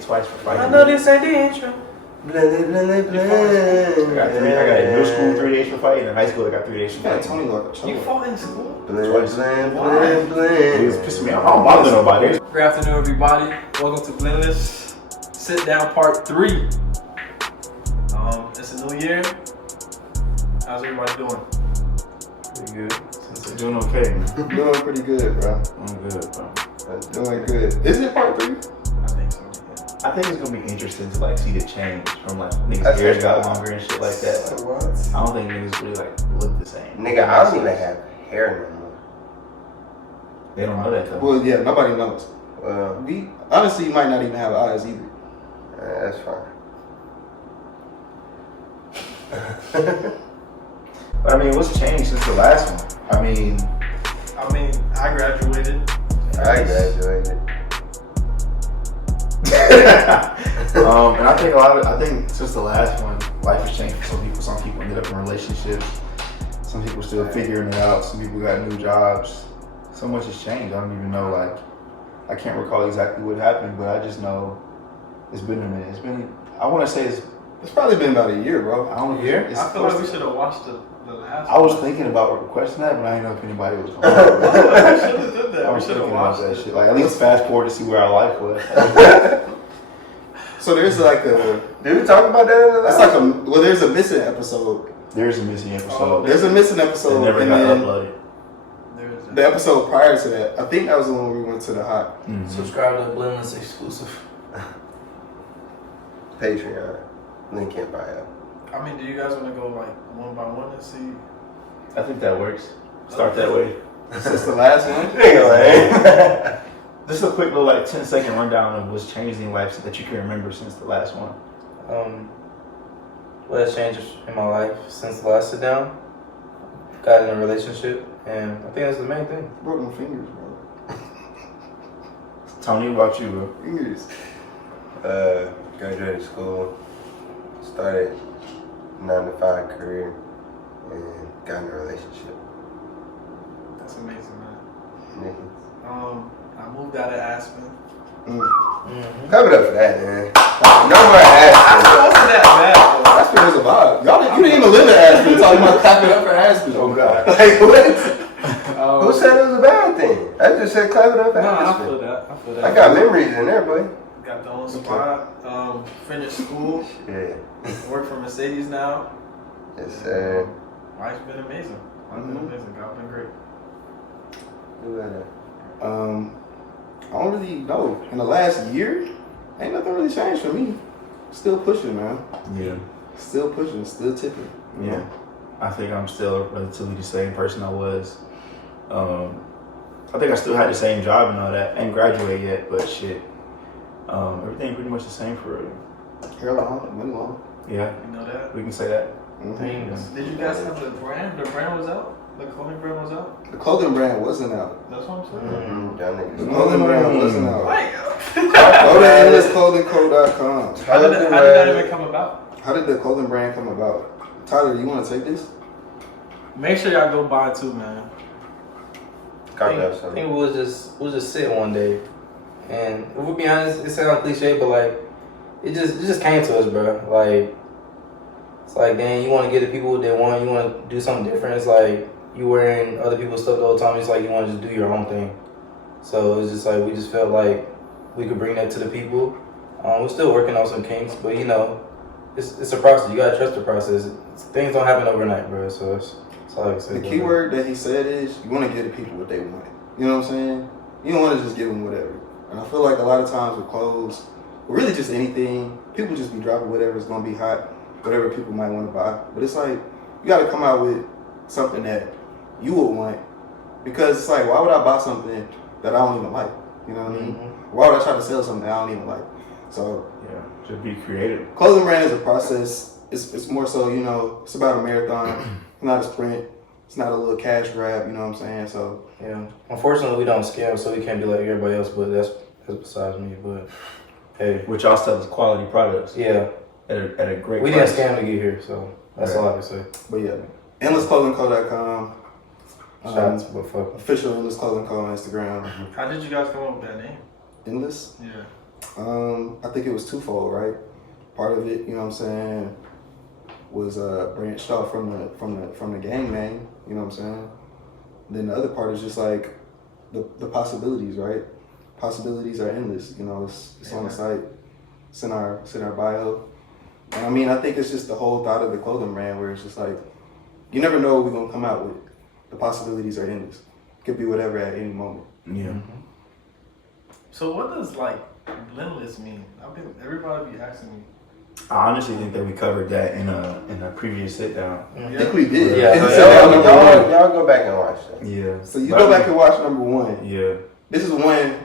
Twice for fighting. I know this ain't the intro. Blend. I got in middle school 3 days for fighting. In high school I got 3 days for fighting. Tony like a You fought in school? Twice. Blend. It was pissing me off. I don't bother nobody. Good afternoon, everybody. Welcome to Blendless. Sitdown Part 3. It's a new year. How's everybody doing? Pretty good. Doing okay. Doing pretty good, bro. I'm good, bro. Doing good. Is it part 3? I think so. I think it's gonna be interesting to like see the change from like niggas' hair got longer and shit like that. Like, What? I don't think niggas really like look the same. Nigga, I don't even have hair no more. They don't know that though. Well, yeah, nobody knows. Well, We honestly you might not even have eyes either. that's fine. But I mean, what's changed since the last one? I mean, I graduated. I graduated. and I think since the last one, life has changed for some people. Some people ended up in relationships. Some people still figuring it out. Some people got new jobs. So much has changed. I don't even know. Like, I can't recall exactly what happened, but I just know it's been a minute. I want to say it's probably been about a year, bro. I don't know. I feel like we should have watched the last I was thinking about requesting that, but I didn't know if anybody was going to. We should have did that. I We was should have thinking about watched that it. shit. Like, at least fast forward to see where our life was. So there's like a Did we talk about that in the it's last like there's a missing episode. There's a missing episode. There's a missing That episode never and got then uploaded. the episode prior to that. I think that was the one where we went to the hot. Mhm. Subscribe to Blendless exclusive. Patreon. Link in bio. I mean, do you guys want to go like one by one and see? I think that works. Start that way. Since the last one. Anyway. Just a quick little 10-second rundown of what's changed in life that you can remember since the last one. What has changed in my life since the last sit down? Got in a relationship, and I think that's the main thing. Broke my fingers, bro. Tony, what about you, bro? Fingers. Graduated school. Started 9-to-5 career. And got in a relationship. That's amazing, man. Mickens. I moved out of Aspen. Mm-hmm. Clap it up for that, man. No more Aspen Aspen. wasn't that bad, though. Aspen was a vibe. You didn't even live in Aspen talking about clapping up for Aspen. Oh, God. Like, what? Who said it was a bad thing? I just said clap it up for No, I Aspen. feel that. I got memories in there, boy. Got the own spot. Finished school. Yeah. Work for Mercedes now. Yes, sir. Life's been amazing. God's been great. Who got that? I don't really know. In the last year, ain't nothing really changed for me. Still pushing, man. Yeah. Still pushing, still tipping. you Yeah. know? I think I'm still relatively the same person I was. I think I still had the same job and all that. Ain't graduated yet, but shit. Everything pretty much the same for real. Hair long, went long. Yeah, You know that? we can say that. Mhm. Did you guys have the brand? The brand was out? The clothing brand was out? The clothing brand wasn't out. That's what I'm saying. Mm-hmm. Y'all The niggas. clothing brand wasn't out. Like, Go to endlessclothingco.com. how did that even come about? How did the clothing brand come about? Tyler, you want to take this? Make sure y'all go buy it too, man. Copy that I something. think we was just sitting one day, and if we be honest, it sounds cliche, but like it just came to us, bro. Like it's like, dang, you want to give the people what they want. You want to do something different. It's like you wearing other people's stuff the whole time. It's like you want to just do your own thing. So it's just like we just felt like we could bring that to the people. We're still working on some kinks, but you know, it's a process. You gotta trust the process. Things don't happen overnight, bro. So that's all I can say. The key word that he said is you want to give the people what they want. You know what I'm saying? You don't want to just give them whatever. And I feel like a lot of times with clothes, or really just anything, people just be dropping whatever's going to be hot, whatever people might want to buy. But it's like, you got to come out with something that you would want. Because it's like, why would I buy something that I don't even like? You know what I mean? Why would I try to sell something that I don't even like? So, Yeah, just be creative. clothing brand is a process. It's more so, you know, it's about a marathon, not a sprint. It's not a little cash grab, you know what I'm saying? So Yeah. Unfortunately, we don't scam, so we can't be like everybody else. But that's besides me. But hey, Which y'all sell is quality products yeah, at a great we price. didn't scam to get here, so that's all I can say. but yeah, endlessclothingco.com. Shots, but fuck. Official Endless Clothing Co. on Instagram. How did you guys come up with that name? Endless? Yeah. I think it was twofold, right? Part of it, you know what I'm saying, was branched off from the gang name, you know what I'm saying? Then the other part is just like the possibilities, right? Possibilities are endless, you know, it's on the site, it's in our bio. And I mean, I think it's just the whole thought of the clothing brand where it's just like, you never know what we're gonna come out with. The possibilities are endless. Could be whatever at any moment. Yeah. So what does like blendless mean? Everybody be asking me. I honestly think that we covered that in a previous sit down. I think we did. Yeah. It's So sit down number one. y'all go back and watch that. Yeah. So you go back and watch number one. Yeah. This is 1-1.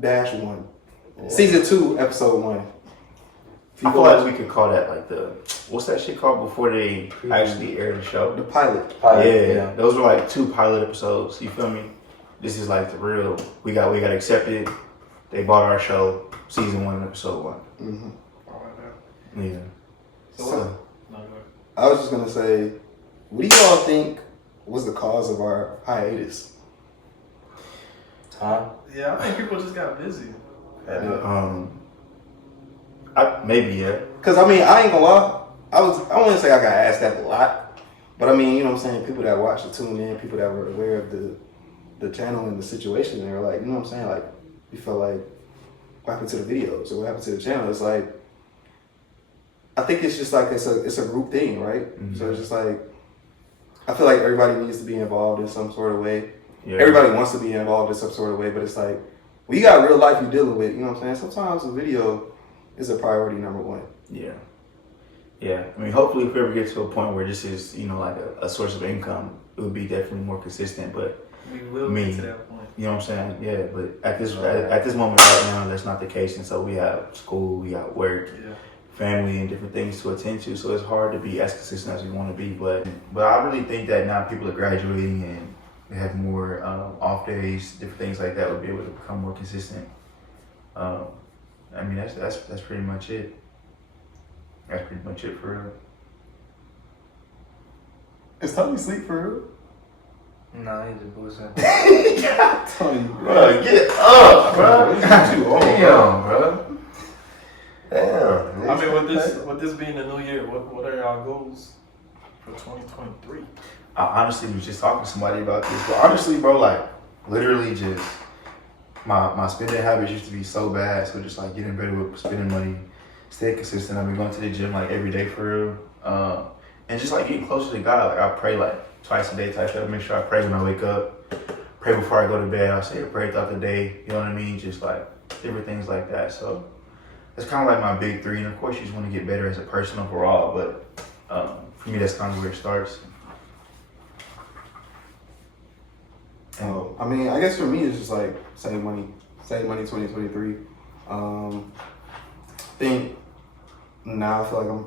Yeah. Season 2, episode 1. I feel like we could call that like what's that shit called before they actually aired the show? The pilot. Yeah, those were like 2 pilot episodes. You feel me? This is like the real. We got accepted. They bought our show, season 1, episode 1. Mm-hmm. Yeah. So, No, go ahead. I was just gonna say, what do y'all think was the cause of our hiatus? Time. Yeah, I think people just got busy. Maybe yeah. Cause I mean, I ain't gonna lie. I wouldn't say I got asked that a lot, but I mean, you know what I'm saying. People that watch the tune in, people that were aware of the channel and the situation, they were like, you know what I'm saying. Like, we felt like, what happened to the videos or what happened to the channel? It's like, I think it's just like it's a group thing, right? Mm-hmm. So it's just like, I feel like everybody needs to be involved in some sort of way. Yeah. Everybody wants to be involved in some sort of way, but it's like, when you got real life you're dealing with, you know what I'm saying? Sometimes a video is a priority number one. Yeah. Yeah. I mean, hopefully if we ever get to a point where this is, you know, like a source of income, it would be definitely more consistent. But We will get to that point. you know what I'm saying? Yeah. But at this moment right now, that's not the case. And so we have school, we got work, family, and different things to attend to. So it's hard to be as consistent as we want to be. But I really think that now people are graduating and they have more off days, different things like that would be able to become more consistent. I mean, that's pretty much it. That's pretty much it for real. Is Tony asleep for real? Nah, he's just bullshit. Tony, Bro, get up, bro. You're too old, Damn, bro. Damn. I mean, with this being the new year, what are y'all goals for 2023? I honestly was just talking to somebody about this, but honestly, bro, like literally just my spending habits used to be so bad. So just like getting better with spending money, stay consistent. I've been going to the gym like every day for real, and just like getting closer to God. Like I pray like twice a day type stuff. Make sure I pray when I wake up, pray before I go to bed. I say a prayer throughout the day. You know what I mean? Just like different things like that. So that's kind of like my big 3. And of course, you just want to get better as a person overall. But for me, that's kind of where it starts. I mean, I guess for me, it's just like save money 2023. I think now I feel like I'm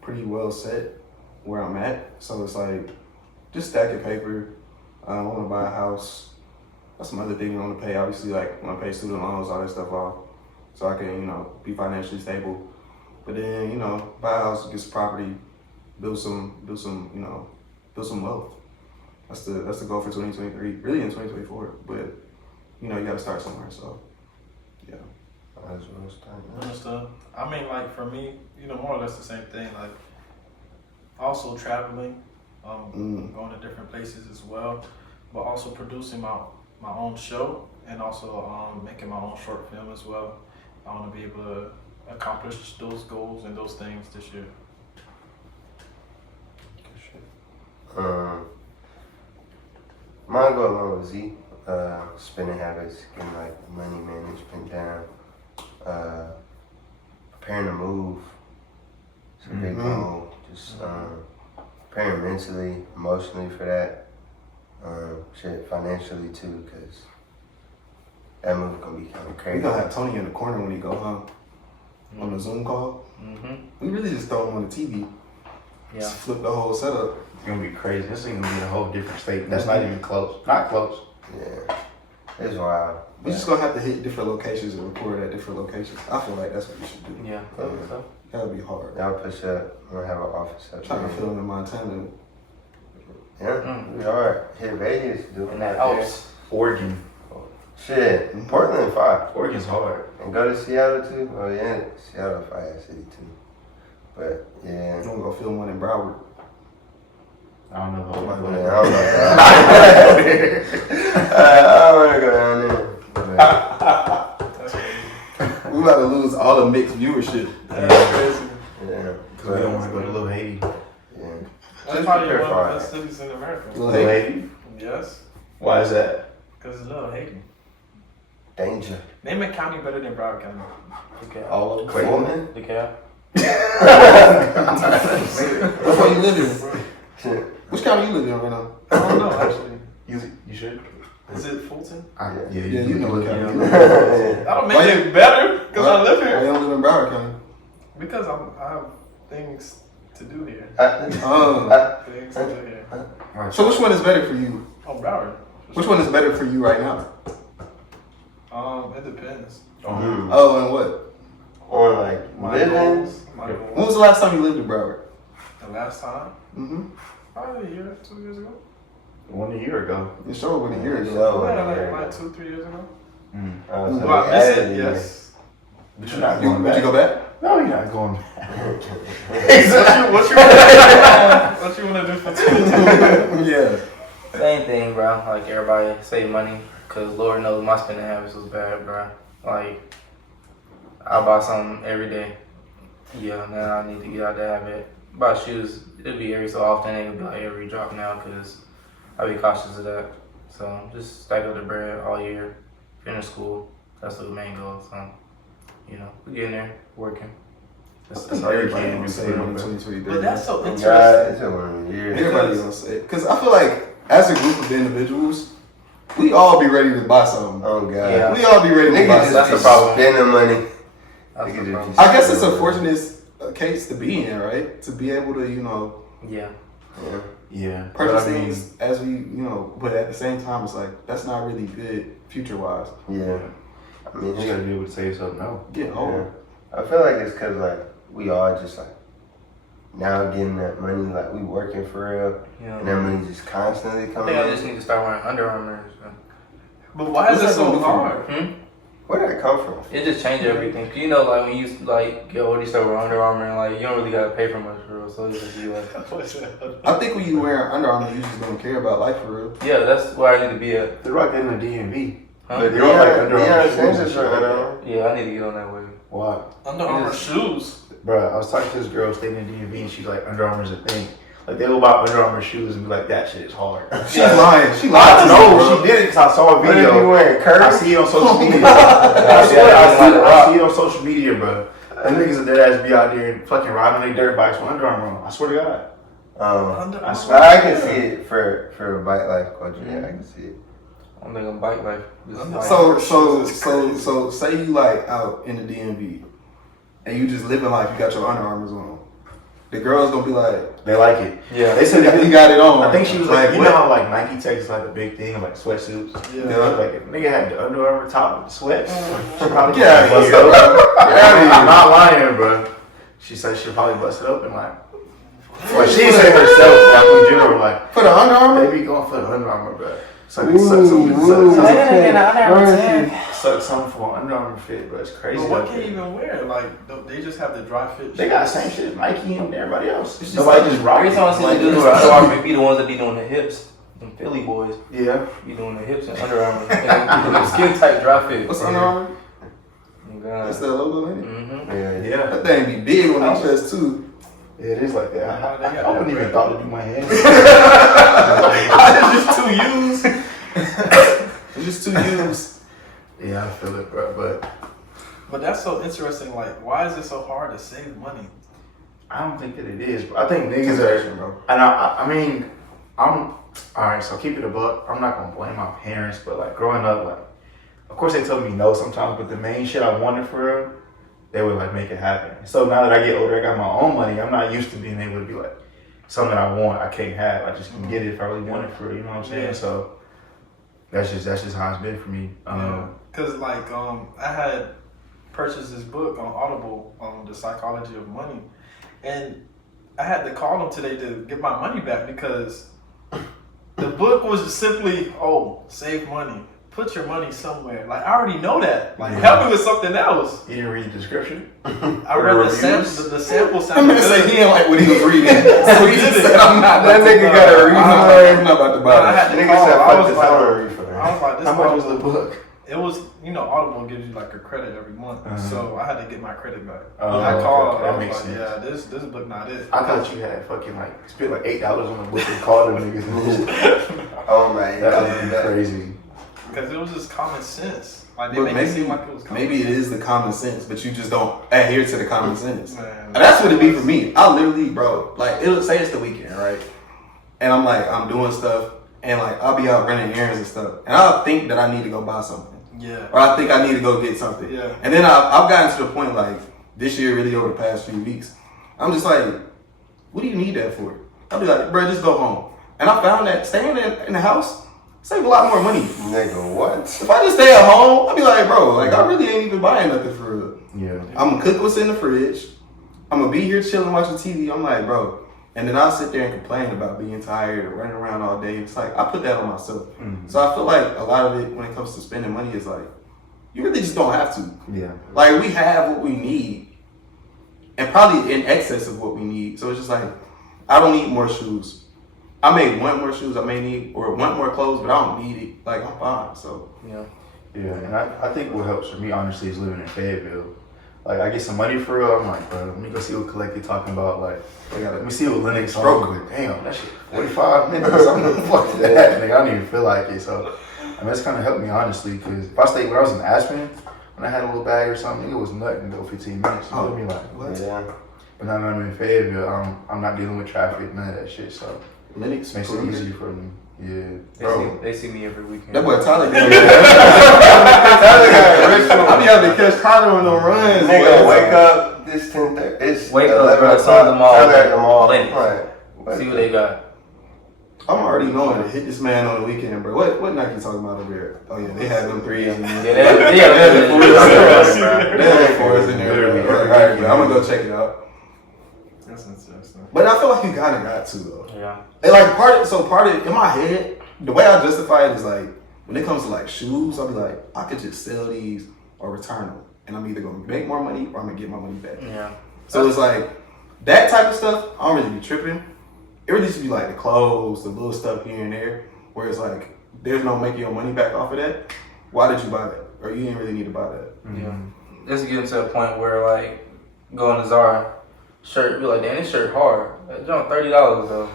pretty well set where I'm at. So it's like just stacking paper. I want to buy a house. That's some other thing I want to pay. Obviously, like when I pay student loans, all that stuff off, so I can, you know, be financially stable. But then, you know, buy a house, get some property, build some wealth. That's the goal for 2023. Really in 2024, but you know you got to start somewhere. So yeah. Might as well start. Understood. I mean, like for me, you know, more or less the same thing. Like also traveling, going to different places as well, but also producing my own show and also making my own short film as well. I want to be able to accomplish those goals and those things this year. Mine go along with Z. Spending habits, getting like money management down, preparing to move. It's a big goal. Just preparing mentally, emotionally for that. Financially too, because that move gonna be kind of crazy. We gonna have Tony in the corner when he go home on the Zoom call. We really just throw him on the TV. Yeah. Just flip the whole setup. It's gonna be crazy. This is gonna be a whole different state. That's not even close. Not close. Yeah, it's wild. We're just gonna have to hit different locations and record at different locations. I feel like that's what we should do. Yeah. So. That would be hard. Y'all push up. We're gonna have an office up Trying to there. film in Montana. Yeah, we are. Hit Vegas, do In that house. Oregon. Shit, Portland 5. Oregon's hard. And go to Seattle too. Oh yeah, Seattle a fire city too. But yeah. I'm gonna go film one in Broward. I don't know about I don't want to go down there. But, We about to lose all the mixed viewership. That's crazy. yeah. Because we don't want to go to Little Haiti. Yeah. That's probably prepare one for of the it. best cities in America. Little Little Haiti. Haiti? Yes, Why is that? because it's Little Haiti. Danger. Name a county better than Broward County. DeKalb. All of them. Coleman? DeKalb. That's where you live in. Shit. Which county you live in right now? I don't know actually. You should? Is it Fulton? Yeah, Yeah, you know what county. That'll make it better because I live Why here. you don't live in Broward County? Because I have things to do here. Things to do here. So which one is better for you? Oh, Broward. Which one is better for you right now? It depends. Oh, and what? Or like My living. goals. My When goals. was the last time you lived in Broward? The last time? Mm-hmm. Probably a year, 2 years ago. 1 year ago. It sure was a year ago. So, Yeah, like 2-3 years ago. so Do I they miss added it? in Yes. But you're not You, going would back. you go back? No, you're not going back. What you want to do for 2 Yeah. Same thing, bro. Like everybody save money, cause Lord knows my spending habits was bad, bro. Like I buy something every day. Yeah, now I need to get out that habit. Buy shoes, it'll be every so often. It'll be like every drop now, cause I be cautious of that. So just stack up the bread all year. Finish school. That's the main goal. So we getting there, working. That's all you Everybody can gonna do. save money in 2023. But that's so God, interesting. it's a 1 year. Everybody gonna say it. Because I feel like as a group of individuals, we all be ready to buy something. Oh God. Yeah. We all be ready to buy Niggas something. That's just the problem. spending money. That's Niggas the just problem. I guess it's a spending money. fortunate case to be in, right? To be able to, Yeah. Yeah. Yeah. purchase But I mean, things as we, but at the same time, it's like, that's not really good future wise. Yeah. I mean, you just gotta be able to say yourself no. Getting older. I feel like it's cause like we all just like now getting that money, like we working for real, and that money just constantly I coming think I in. just need to start wearing Under Armour. So. But why is it What's that so gonna do for you? hard? Where did that come from? It just changed everything. 'Cause like when you get older, you start wearing Under Armour, and like you don't really gotta pay for much for real. So it's just be like, I think when you wear Under Armour, you just don't care about life for real. yeah, that's where I need to be at. They're right there in the DMV. Huh? But you're like Under Armour Yeah, shoes and Sanders shit are like that. Under Armour. Yeah, I need to get on that wave. Why? Under Armour shoes. Bruh, I was talking to this girl staying in DMV and she's like, Under Armour's a thing. Like, they will buy Under Armour shoes and be like, that shit is hard. She's lying. She I lied to me, know, bro. she did it because I saw a What if you video. wearing I curves? see it on social media. I swear, I see it on social media, bro. Them niggas are dead ass be out there and fucking riding their dirt bikes with Under Armour on. I swear to God. Under I Armour. swear. I can see it for a bike life culture. Yeah, I can see it. I'm thinking bike life. Just like- So say you like out in the DMV and you just living life, you got your Under Armours on. The girls gonna be like, They like it. yeah. They said you got it on. I think she was like, you what? know how like Nike takes like a big thing, like sweatsuits? Yeah. Like if nigga had the Under Armour top with the sweats, she probably Get out of bust here, it bro. open. Get out of here. I'm not lying, bro. She said she'll probably bust it open like. But she said herself, like in general, like For the Under Armour? they be going for the Under Armour, bro. Suck Ooh, some for Under Armour fit, bro. It's crazy. But what out can there. you even wear? Like, they just have the dry fit. They got the same shit as Nike and everybody else. It's just Nobody just rock Every it. time I see the dudes with Under Armour, be the ones that be doing the hips. Them Philly boys Yeah. be doing the hips and Under Armour. And them skin tight dry fit. What's Under Armour? And, That's that logo in it? Mm-hmm. Yeah. Yeah. That thing be big on their chest too. Yeah, it is like that. I wouldn't even thought to do my hands. It's just too used. It's just too used. Yeah, I feel it, bro. But that's so interesting. Like, why is it so hard to save money? I don't think that it is. Bro. I think niggas are, bro. and I mean, I'm all right. So keep it a buck. I'm not gonna blame my parents, but like growing up, like, of course they told me no sometimes, but the main shit I wanted for real, they would like make it happen. So now that I get older, I got my own money. I'm not used to being able to be like something I want, I can't have. I just can get it if I really want it for real. You know what I'm saying? Yeah. So that's just how it's been for me. Cause like I had purchased this book on Audible on the psychology of money, and I had to call them today to get my money back because the book was simply save money, put your money somewhere. Like, I already know that. Like, help me with something else. You didn't read the description? I read the sample. The sample I'm sounded gonna say good. he didn't like what he was reading. So he just said, I'm not That about to nigga buy got a it. refund. I'm not about to I buy had it. to Nigga call. said, I fuck was this, like, I want a refund. I was like, this How much was the book? It was, Audible gives you like a credit every month, so I had to get my credit back. Oh, I called. okay. That I was makes like, sense. yeah, this book not it. I thought you had fucking like spent like $8 on the book and called them niggas. Oh my That would be god. crazy. Because it was just common sense. Like they But made it seem like it was common maybe it sense. is the common sense, but you just don't adhere to the common sense. Man, And that's what it be for me. I literally, bro, like it'll say it's the weekend, right? And I'm like, I'm doing stuff, and like I'll be out running errands and stuff, and I'll think that I need to go buy something, Yeah. or I think I need to go get something. Yeah. And then I've gotten to the point like this year, really over the past few weeks, I'm just like, what do you need that for? I'll be like, bro, just go home. And I found that staying in the house save a lot more money. Nigga, what? If I just stay at home, I'll be like, bro, like I really ain't even buying nothing for real. Yeah. I'm gonna cook what's in the fridge. I'm gonna be here chilling, watching TV. I'm like, bro. And then I'll sit there and complain about being tired or running around all day. It's like, I put that on myself. Mhm. So I feel like a lot of it when it comes to spending money is like, you really just don't have to. Yeah. Like, we have what we need and probably in excess of what we need. So it's just like, I don't need more shoes. I may want more shoes, I may need, or want more clothes, but I don't need it. Like, I'm fine, so. Yeah. Yeah, and I think what helps for me, honestly, is living in Fayetteville. Like, I get some money for real, I'm like, bro, let me go see what Collective talking about. Like, let me see what Linux Stroke. on. Damn, that shit, 45 minutes. I'm like, fuck that, nigga. I don't even feel like it. So, I mean, it's kind of helped me, honestly, because if I stayed, when I was in Aspen, when I had a little bag or something, it was nothing to go 15 minutes. You know what I mean? Like, Yeah. but now that I'm in Fayetteville, I'm not dealing with traffic, none of that shit. So, Linux makes it easier for me. Yeah. Bro. They see me every weekend. That boy Tyler I be having to catch Tyler on the runs. Nigga, boy. wake up. This 10:30. It's Wake up, 11 bro. o'clock. Some of them all Tyler at the mall. Linux. Right. See what they got. I'm already knowing to hit this man on the weekend, bro. What Nike talking about over there? Oh yeah, they had them threes in there. Yeah, they They had have them fours in there. Literally. All right, bro, I'm gonna go check it out. That's interesting. But I feel like you kind of got to though. Yeah. And like part of in my head, the way I justify it is like when it comes to like shoes, I'll be like, I could just sell these or return them, and I'm either gonna make more money or I'm gonna get my money back. Yeah. So it's like that type of stuff. I don't really be tripping. It really should be like the clothes, the little stuff here and there, where it's like there's no making your money back off of that. Why did you buy that? Or you didn't really need to buy that. Yeah. It's getting to a point where like going to Ziarre, shirt be like, damn, this shirt hard. It's on $30 though.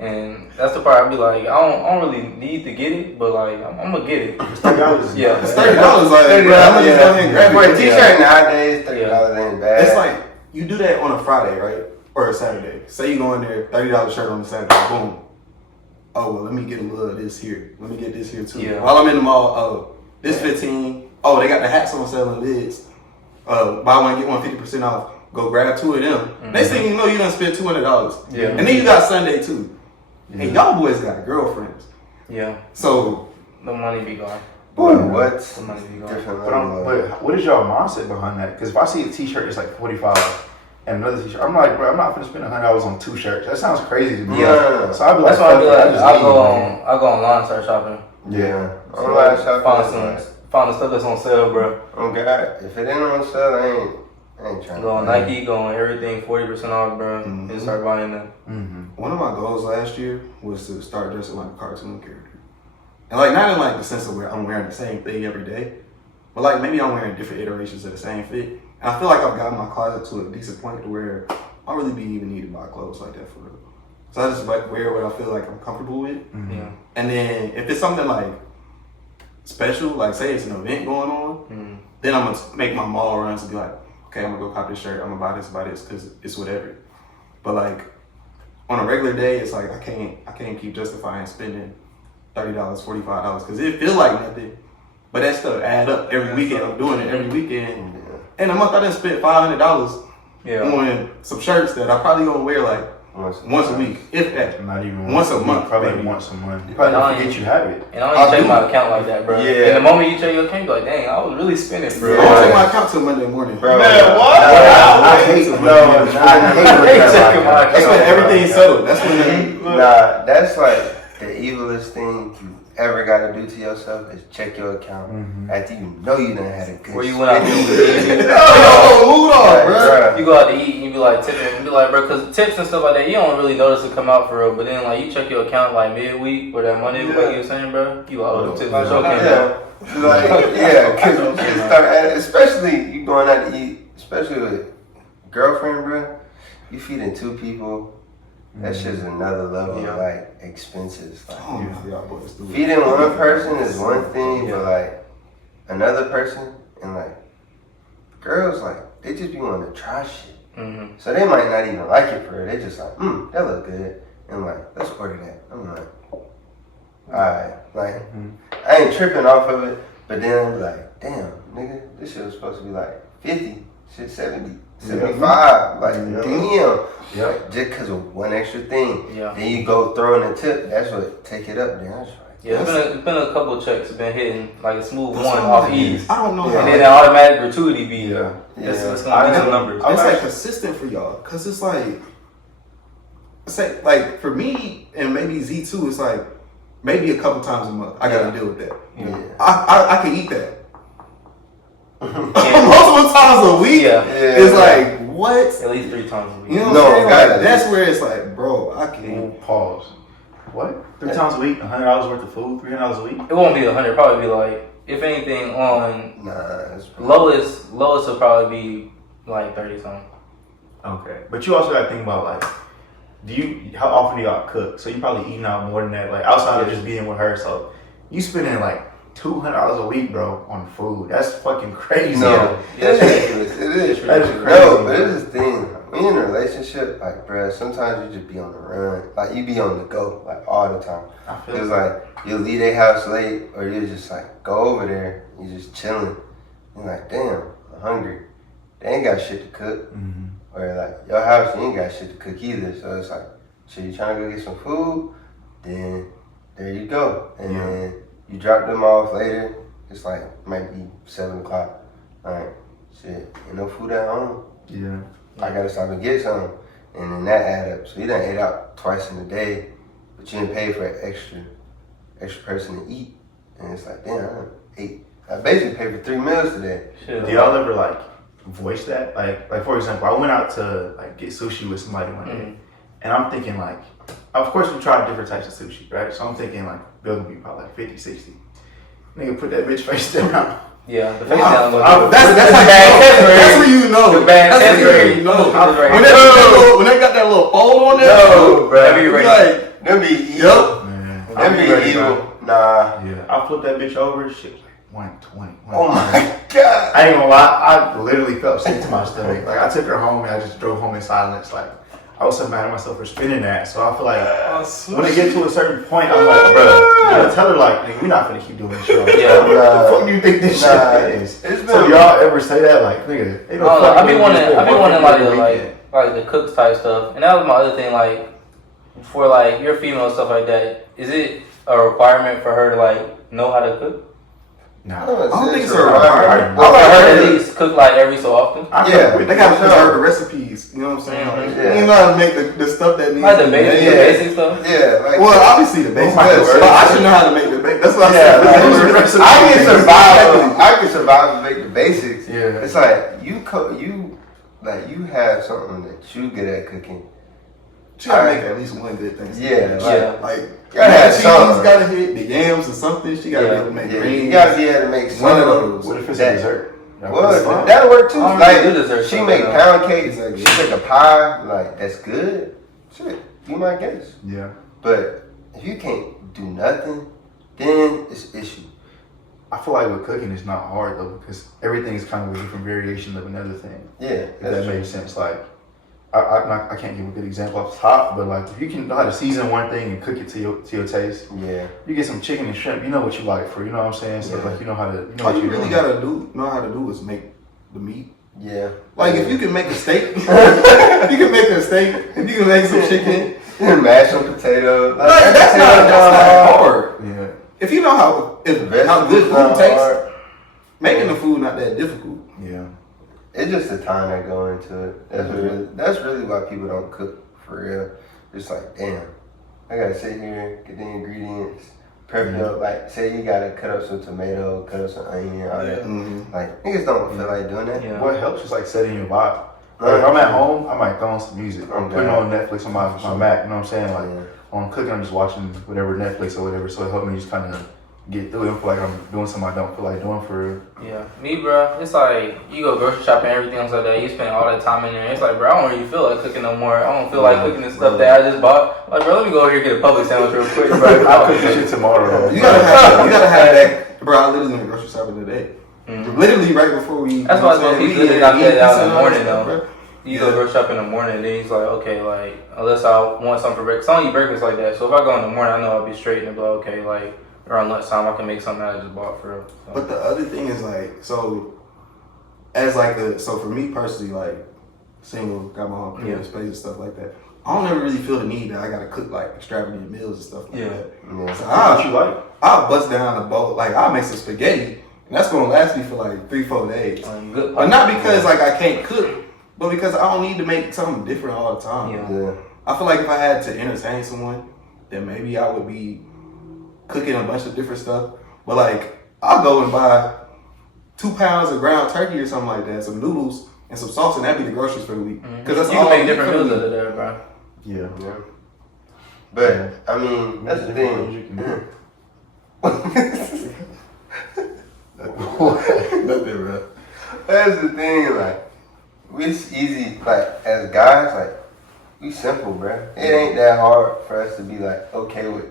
And that's the part I'd be like, I don't really need to get it, but like I'm gonna get it. $30. Yeah. It's $30. Like, bro, I'm gonna just go ahead and grab For it. a t-shirt nowadays, $30 ain't bad. It's like you do that on a Friday, right? Or a Saturday. Say you go in there, $30 shirt on a Saturday, boom. Oh well, let me get a little of this here. Let me get this here too. Yeah. While I'm in the mall, oh, this 15. Oh, they got the hats on sale and lids. Buy one get one 50% off. Go grab two of them. Mm-hmm. Next thing you know, you done spent $200. Yeah. And then you got Sunday too. And y'all boys got girlfriends. Yeah. So The money be gone. Boy, what? The money be gone. Different But, level. but what is y'all mindset behind that? Because if I see a t-shirt, it's like 45 and another t-shirt, I'm like, bro, I'm not gonna spend $100 on 2 shirts. That sounds crazy to me. Yeah. So I'd be like, That's why I be fuck it, like, just I leave, man. go online and start shopping. Yeah. Online shopping. Find the stuff that's on sale, bro. Oh God, if it ain't on sale, I ain't trying Go on to. Nike, go on everything 40% off, bro. And start buying them. Mm-hmm. one of my goals last year was to start dressing like a cartoon character. And like not in like the sense of where I'm wearing the same thing every day, but like maybe I'm wearing different iterations of the same fit. And I feel like I've gotten my closet to a decent point to where I don't really be even need to buy clothes like that for real. So I just like wear what I feel like I'm comfortable with. Mm-hmm. Yeah. And then if it's something like special, like say it's an event going on, then I'm gonna make my mall runs and be like, okay, I'm gonna go cop this shirt, I'm gonna buy this, because it's whatever. But like on a regular day, it's like I can't keep justifying spending $30, $45, because it feels like nothing. But that stuff add up every weekend. I'm doing it every weekend. And a month I done spent $500 Yeah. on some shirts that I probably gonna wear like once a week, if that. Not even Once a month, Probably maybe. once a month. You probably don't forget you have it. And I don't I even check do. my account like that, bro. Yeah. And the moment you check your account, you be like, dang, I was really spending, bro. I don't check my account till Monday morning. Bro, Man, what? I hate to No, I hate checking my That's when everything's settled. That's when Nah, that's like the evilest thing you ever gotta do to yourself is check your account after you know you done had a good Where you went out there with the Hold on, bro. bruh. You go out to eat and you be like tipping, and be like, bro, because tips and stuff like that, you don't really notice it come out for real. But then like you check your account like midweek or that Monday, like you were saying, bro, you like, oh, the tips for sure came out. Like, yeah, because you just start adding, especially you going out to eat, especially with girlfriend, bro. You feeding 2 people, that's just another level of like expenses. Like, feeding one person is one thing, but like another person and like girls, like they just be wanting to try shit. So they might not even like it for it. They just like, that look good, and like let's order that. I'm like, alright, like I ain't tripping off of it, but then I'm like, damn, nigga, this shit was supposed to be like 50, shit 70, 75, like damn. Like, just because of one extra thing. Then you go throw in a tip, that's what take it up there. That's right. Yeah, it's been a couple of checks been hitting like a smooth one off ease. I don't know how. And then the automatic gratuity be Yeah. it's gonna be some numbers. It's like consistent for y'all, cause it's like for me and maybe Z too. It's like maybe a couple times a month I gotta deal with that. Yeah. I can eat that. Multiple times a week. It's like what? At least 3 times a week. You know what I'm saying? Like, that's where it's like, bro, I can't. Pause. What? 3 times a week? $100 worth of food? $300 a week? It won't be 100. Probably be like, if anything, on Nah, lowest will probably be like 30 something. Okay. But you also got to think about, like, how often do y'all cook? So you probably eating out more than that, like, outside of just being with her. So you spending, like, $200 a week, bro, on food. That's fucking crazy. No, it's ridiculous. It is That is ridiculous. crazy. No, but it's the thing. When you're in a relationship, like, bruh, sometimes you just be on the run. Like, you be on the go, like, all the time. It's like, you'll leave their house late, or you just, like, go over there, you just chilling. You're like, damn, I'm hungry. They ain't got shit to cook. Or, like, your house, you ain't got shit to cook either. So it's like, so you trying to go get some food? Then, there you go. And then you drop them off later. It's like, might be 7 o'clock. Alright, shit, ain't no food at home. Yeah. I gotta stop and get some. And then that add up. So you done ate out twice in a day, but you didn't pay for an extra person to eat. And it's like, damn, I done ate. I basically paid for 3 meals today. Do y'all ever, like, voice that? Like for example, I went out to, like, get sushi with somebody one day. And I'm thinking, like, of course we tried different types of sushi, right? So I'm thinking, like, bill would be probably like 50, 60. Nigga, put that bitch face down. Yeah, the face down. That's where you know. The bad That's where you know. When they got that little fold on there. No, bro. Like, them be evil. Them be evil. Nah. Yeah, I flipped that bitch over. Shit was like 120. Oh my god. I ain't gonna lie, I literally felt sick to my stomach. Like, I took her home and I just drove home in silence. Like, I was so mad at myself for spinning that. So I feel like when it gets to a certain point, I'm like, bro, you gotta tell her, like, nigga, we're not finna keep doing this shit. Yeah. What the fuck do you think this shit is? So y'all ever say that? Like, nigga, they don't I be wanting like the cook type stuff. And that was my other thing, like, for like your female stuff like that, is it a requirement for her to like know how to cook? No. I don't think it's a requirement. Or for her to at least cook like every so often? They gotta preserve the recipes. You know what I'm saying? Like, you know how to make the stuff that needs like the basic stuff? Yeah. Like, well, obviously the basic stuff. But I should know how to make the basics. That's what I said. I can survive and make the basics. Yeah. It's like you have something that you good at cooking. You gotta make at least one good thing. Like cheese gotta hit, the yams or something. She gotta be able to make greens. You gotta be able to make one of those. What if it's a dessert? Well, that'll work too. Like she make pound cakes, she make a pie, like that's good. Shit, you might guess. Yeah. But if you can't do nothing, then it's an issue. I feel like with cooking it's not hard though, because everything is kind of a different variation of another thing. Yeah, if that makes sense. Like, I can't give a good example off the top, but like if you can know how to season one thing and cook it to your taste, you get some chicken and shrimp, you know what you like for, you know what I'm saying? So like you know how to, you know all what you really gotta know how to do is make the meat. Yeah. Like if you can make a steak, if you can make a steak, if you can make some chicken, mash some potatoes. That's not hard. Yeah. If you know how good food tastes, making the food not that difficult. Yeah. It's just the time that go into it. That's really why people don't cook for real. It's like, damn, I gotta sit here, get the ingredients, prep up. Like, say you gotta cut up some tomato, cut up some onion, all that. Like, niggas don't feel like doing that. Yeah. What helps is like setting your vibe. Like, if I'm at home, I might throw on some music. I'm putting on Netflix on my Mac, you know what I'm saying? Like, when I'm cooking, I'm just watching whatever Netflix or whatever, so it helped me just kind of get through it and feel like I'm doing something I don't feel like doing for real. Yeah, me, bro, it's like you go grocery shopping and everything else like that. You spend all that time in there. It's like, bro, I don't really feel like cooking no more. I don't feel like cooking the stuff that I just bought. Like, bro, let me go over here and get a public sandwich real quick, bro. I'll cook this shit tomorrow. You gotta have that. Bro, I literally went grocery shopping today. Literally right before we. That's why I was gonna keep good knock that out in the morning though. Bro. You go grocery shopping in the morning, and then he's like, okay, like unless I want something for breakfast, I don't eat breakfast like that. So if I go in the morning, I know I'll be straight and be like, okay, like around lunchtime, I can make something that I just bought for real. So. But the other thing is like, so for me personally, like single, got my own creative space and stuff like that. I don't ever really feel the need that I gotta cook like extravagant meals and stuff like that. So I'll bust down the bowl, like I'll make some spaghetti, and that's gonna last me for like 3-4 days. But not because like I can't cook, but because I don't need to make something different all the time. Yeah. I feel like if I had to entertain someone, then maybe I would be cooking a bunch of different stuff. But like, I'll go and buy 2 pounds of ground turkey or something like that, some noodles and some sauce, and that'd be the groceries for the week. Because that's you all can make different meals out of that, bro. Yeah. But I mean, that's the thing. Nothing, bro. That's the thing. Like, it's easy. Like, as guys, like, we simple, bro. It ain't that hard for us to be like okay with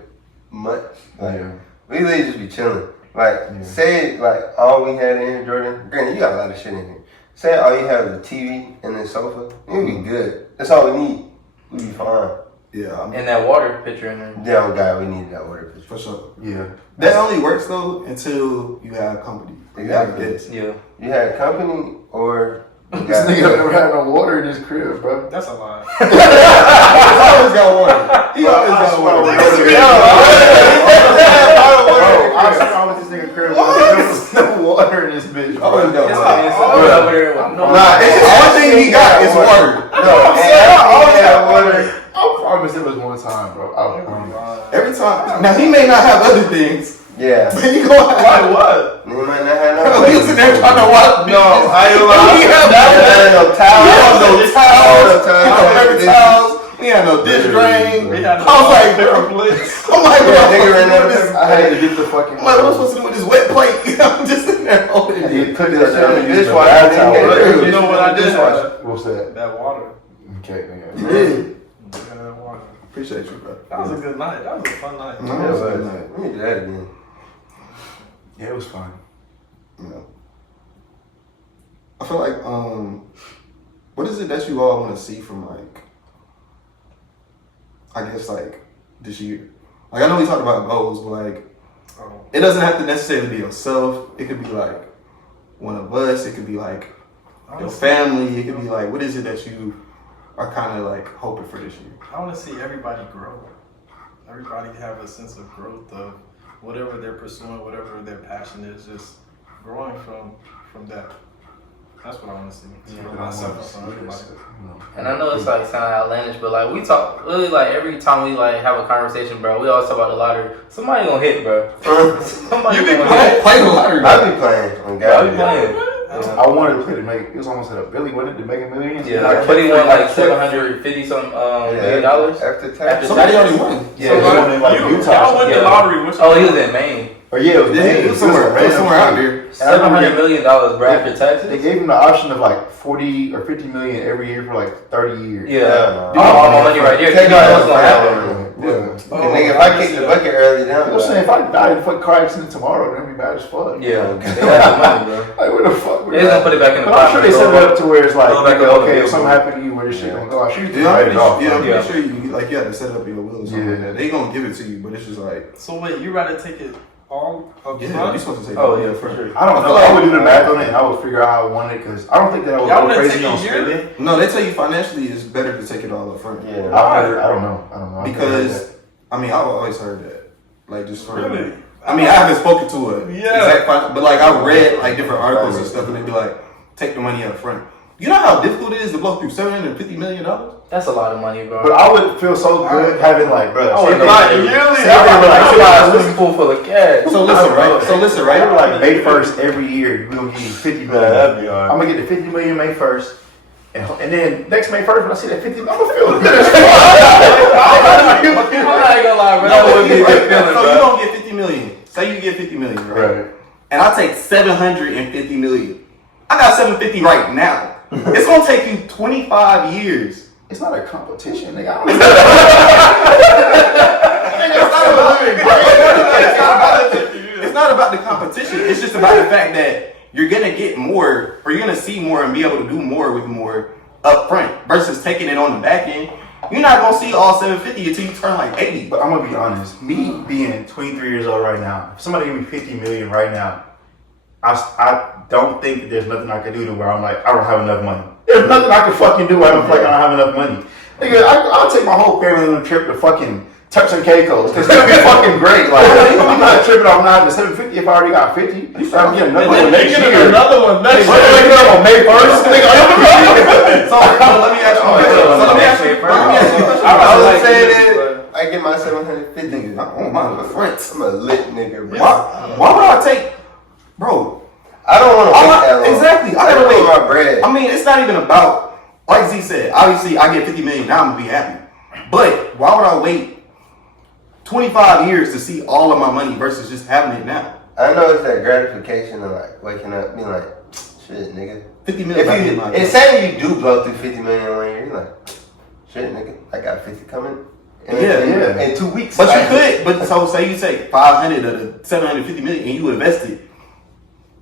much. Like, we really just be chilling. Like, say like all we had in here, Jordan. Granted, you got a lot of shit in here. Say all you have is a TV and a sofa. It'd be good. That's all we need. We be fine. Yeah. And that water pitcher in there. Damn, guy, we needed that water picture. For sure. Yeah. That only works though until you have company. Exactly. Yeah. You had company or This nigga never had no water in his crib, bro. That's a lie. He always got water. He always got water. I was this nigga crib. There was no water in this bitch. Always got water. One thing he got is water. Water. I promise it was one time, bro. I promise. Every time. Now he may not have other things. Yeah. But he gonna have What? You might not have no. He was in there trying to watch. No, I ain't lying. We have no towels. no paper towels. We had no dish drain. I was like, I had to get the fucking. I'm like, what am I supposed to do with this wet plate? I'm just in there holding it. You put that shit in the dishwasher. You know what I did? What's that? That water. Okay, nigga. You did. That water. Appreciate you, bro. That was a good night. That was a fun night. No, it was a good night. We need that again. Yeah, it was fun. Yeah. I feel like, what is it that you all want to see from like, I guess like this year? Like I know we talked about goals, but like, it doesn't have to necessarily be yourself. It could be like one of us. It could be like your family. It could be like, what is it that you are kind of like hoping for this year? I want to see everybody grow. Everybody have a sense of growth of whatever they're pursuing, whatever their passion is, just growing from that. That's what I want to see. For myself and for everybody. And I know it's like sound outlandish, but like we talk really like every time we like have a conversation, bro. We always talk about the lottery. Somebody gonna hit, bro. Somebody gonna hit. Play the lottery. I be playing. I be playing. I wanted to play to make. It was almost at a Billy. Wasn't it to make $1 million? Yeah, like Buddy won like $750 some $million. After tax. Somebody already won. Yeah, he won in like Utah. Y'all won the lottery. Which Oh, he was in Maine. Or yeah, it was Maine. It was somewhere out there. $700 million, bro, after taxes. They gave him the option of like 40 or 50 million every year for like 30 years. Yeah. All my money right there. You know what's gonna happen. Nigga, if I kick the bucket early, then I'm saying if I die in a fucking car accident tomorrow, then it'd be bad as fuck. Yeah, they got the money, bro. Like what the fuck? They're gonna put it back in the But I'm sure they set it up to where it's like, Go back okay, over if something there. happened to you, where this shit gonna go? I shoot you Yeah, right off. I'm pretty sure you like you have to set up your will or something like Yeah. that. They gonna give it to you, but it's just like So wait, you rather take it all up you're front? supposed to take Oh it. yeah, for sure. I don't know. I would do the math on it and I would figure out how I want it because I don't think that I would Y'all go wouldn't crazy take on a year? spending. No, they tell you financially it's better to take it all up front. Yeah. I don't know. Because I mean I've always heard that. Like just for Really? I mean I haven't spoken to it. Yeah. But like I read like different articles and stuff and they be like, take the money up front. You know how difficult it is to blow through $750 million? That's a lot of money, bro. But I would feel so good having like, bro. I would yearly. Swimming pool full of cash. So listen, right? They were like May 1st every year. We're gonna give you 50 million. that'd be hard. I'm gonna get the 50 million May 1st. And then next May 1st, when I see that 50 million, I'm gonna feel good as fuck. I'm not gonna lie, bro. That would be a good feeling, So you bro. don't get 50 million. Say you get 50 million, right? And I take 750 million. I got 750 right now. It's gonna take you 25 years. It's not a competition, nigga. It's not about the competition. It's just about the fact that you're gonna get more, or you're gonna see more and be able to do more with more up front versus taking it on the back end. You're not gonna see all 750 until you turn like 80. But I'm gonna be honest. Me being 23 years old right now, if somebody give me 50 million right now, I don't think that there's nothing I can do to where I'm like, I don't have enough money. There's nothing I can fucking do where I don't feel like I don't have enough money. Nigga, I'll take my whole family on a trip to fucking Turks and Caicos. It's gonna be fucking great. Like, I'm not tripping off not the 750 if I already got 50. You start getting another one next year. Another one next year. On May 1st. Nigga, So let me ask you. I was saying that I get my 750. I'm a friends. I'm a lit nigga, bro. Why would I take, bro? I don't want to wait that long. Exactly. I I gotta don't wait. want my bread. I mean, it's not even about, like Z said, obviously I get 50 million, now I'm gonna be happy. But why would I wait 25 years to see all of my money versus just having it now? I know it's that gratification of like waking up being like, shit, nigga. 50 million. If you, say you do blow through 50 million one year, you're like, shit, nigga, I got 50 coming. In 2 weeks. But you could, but so say you take 500 of the 750 million and you invest it.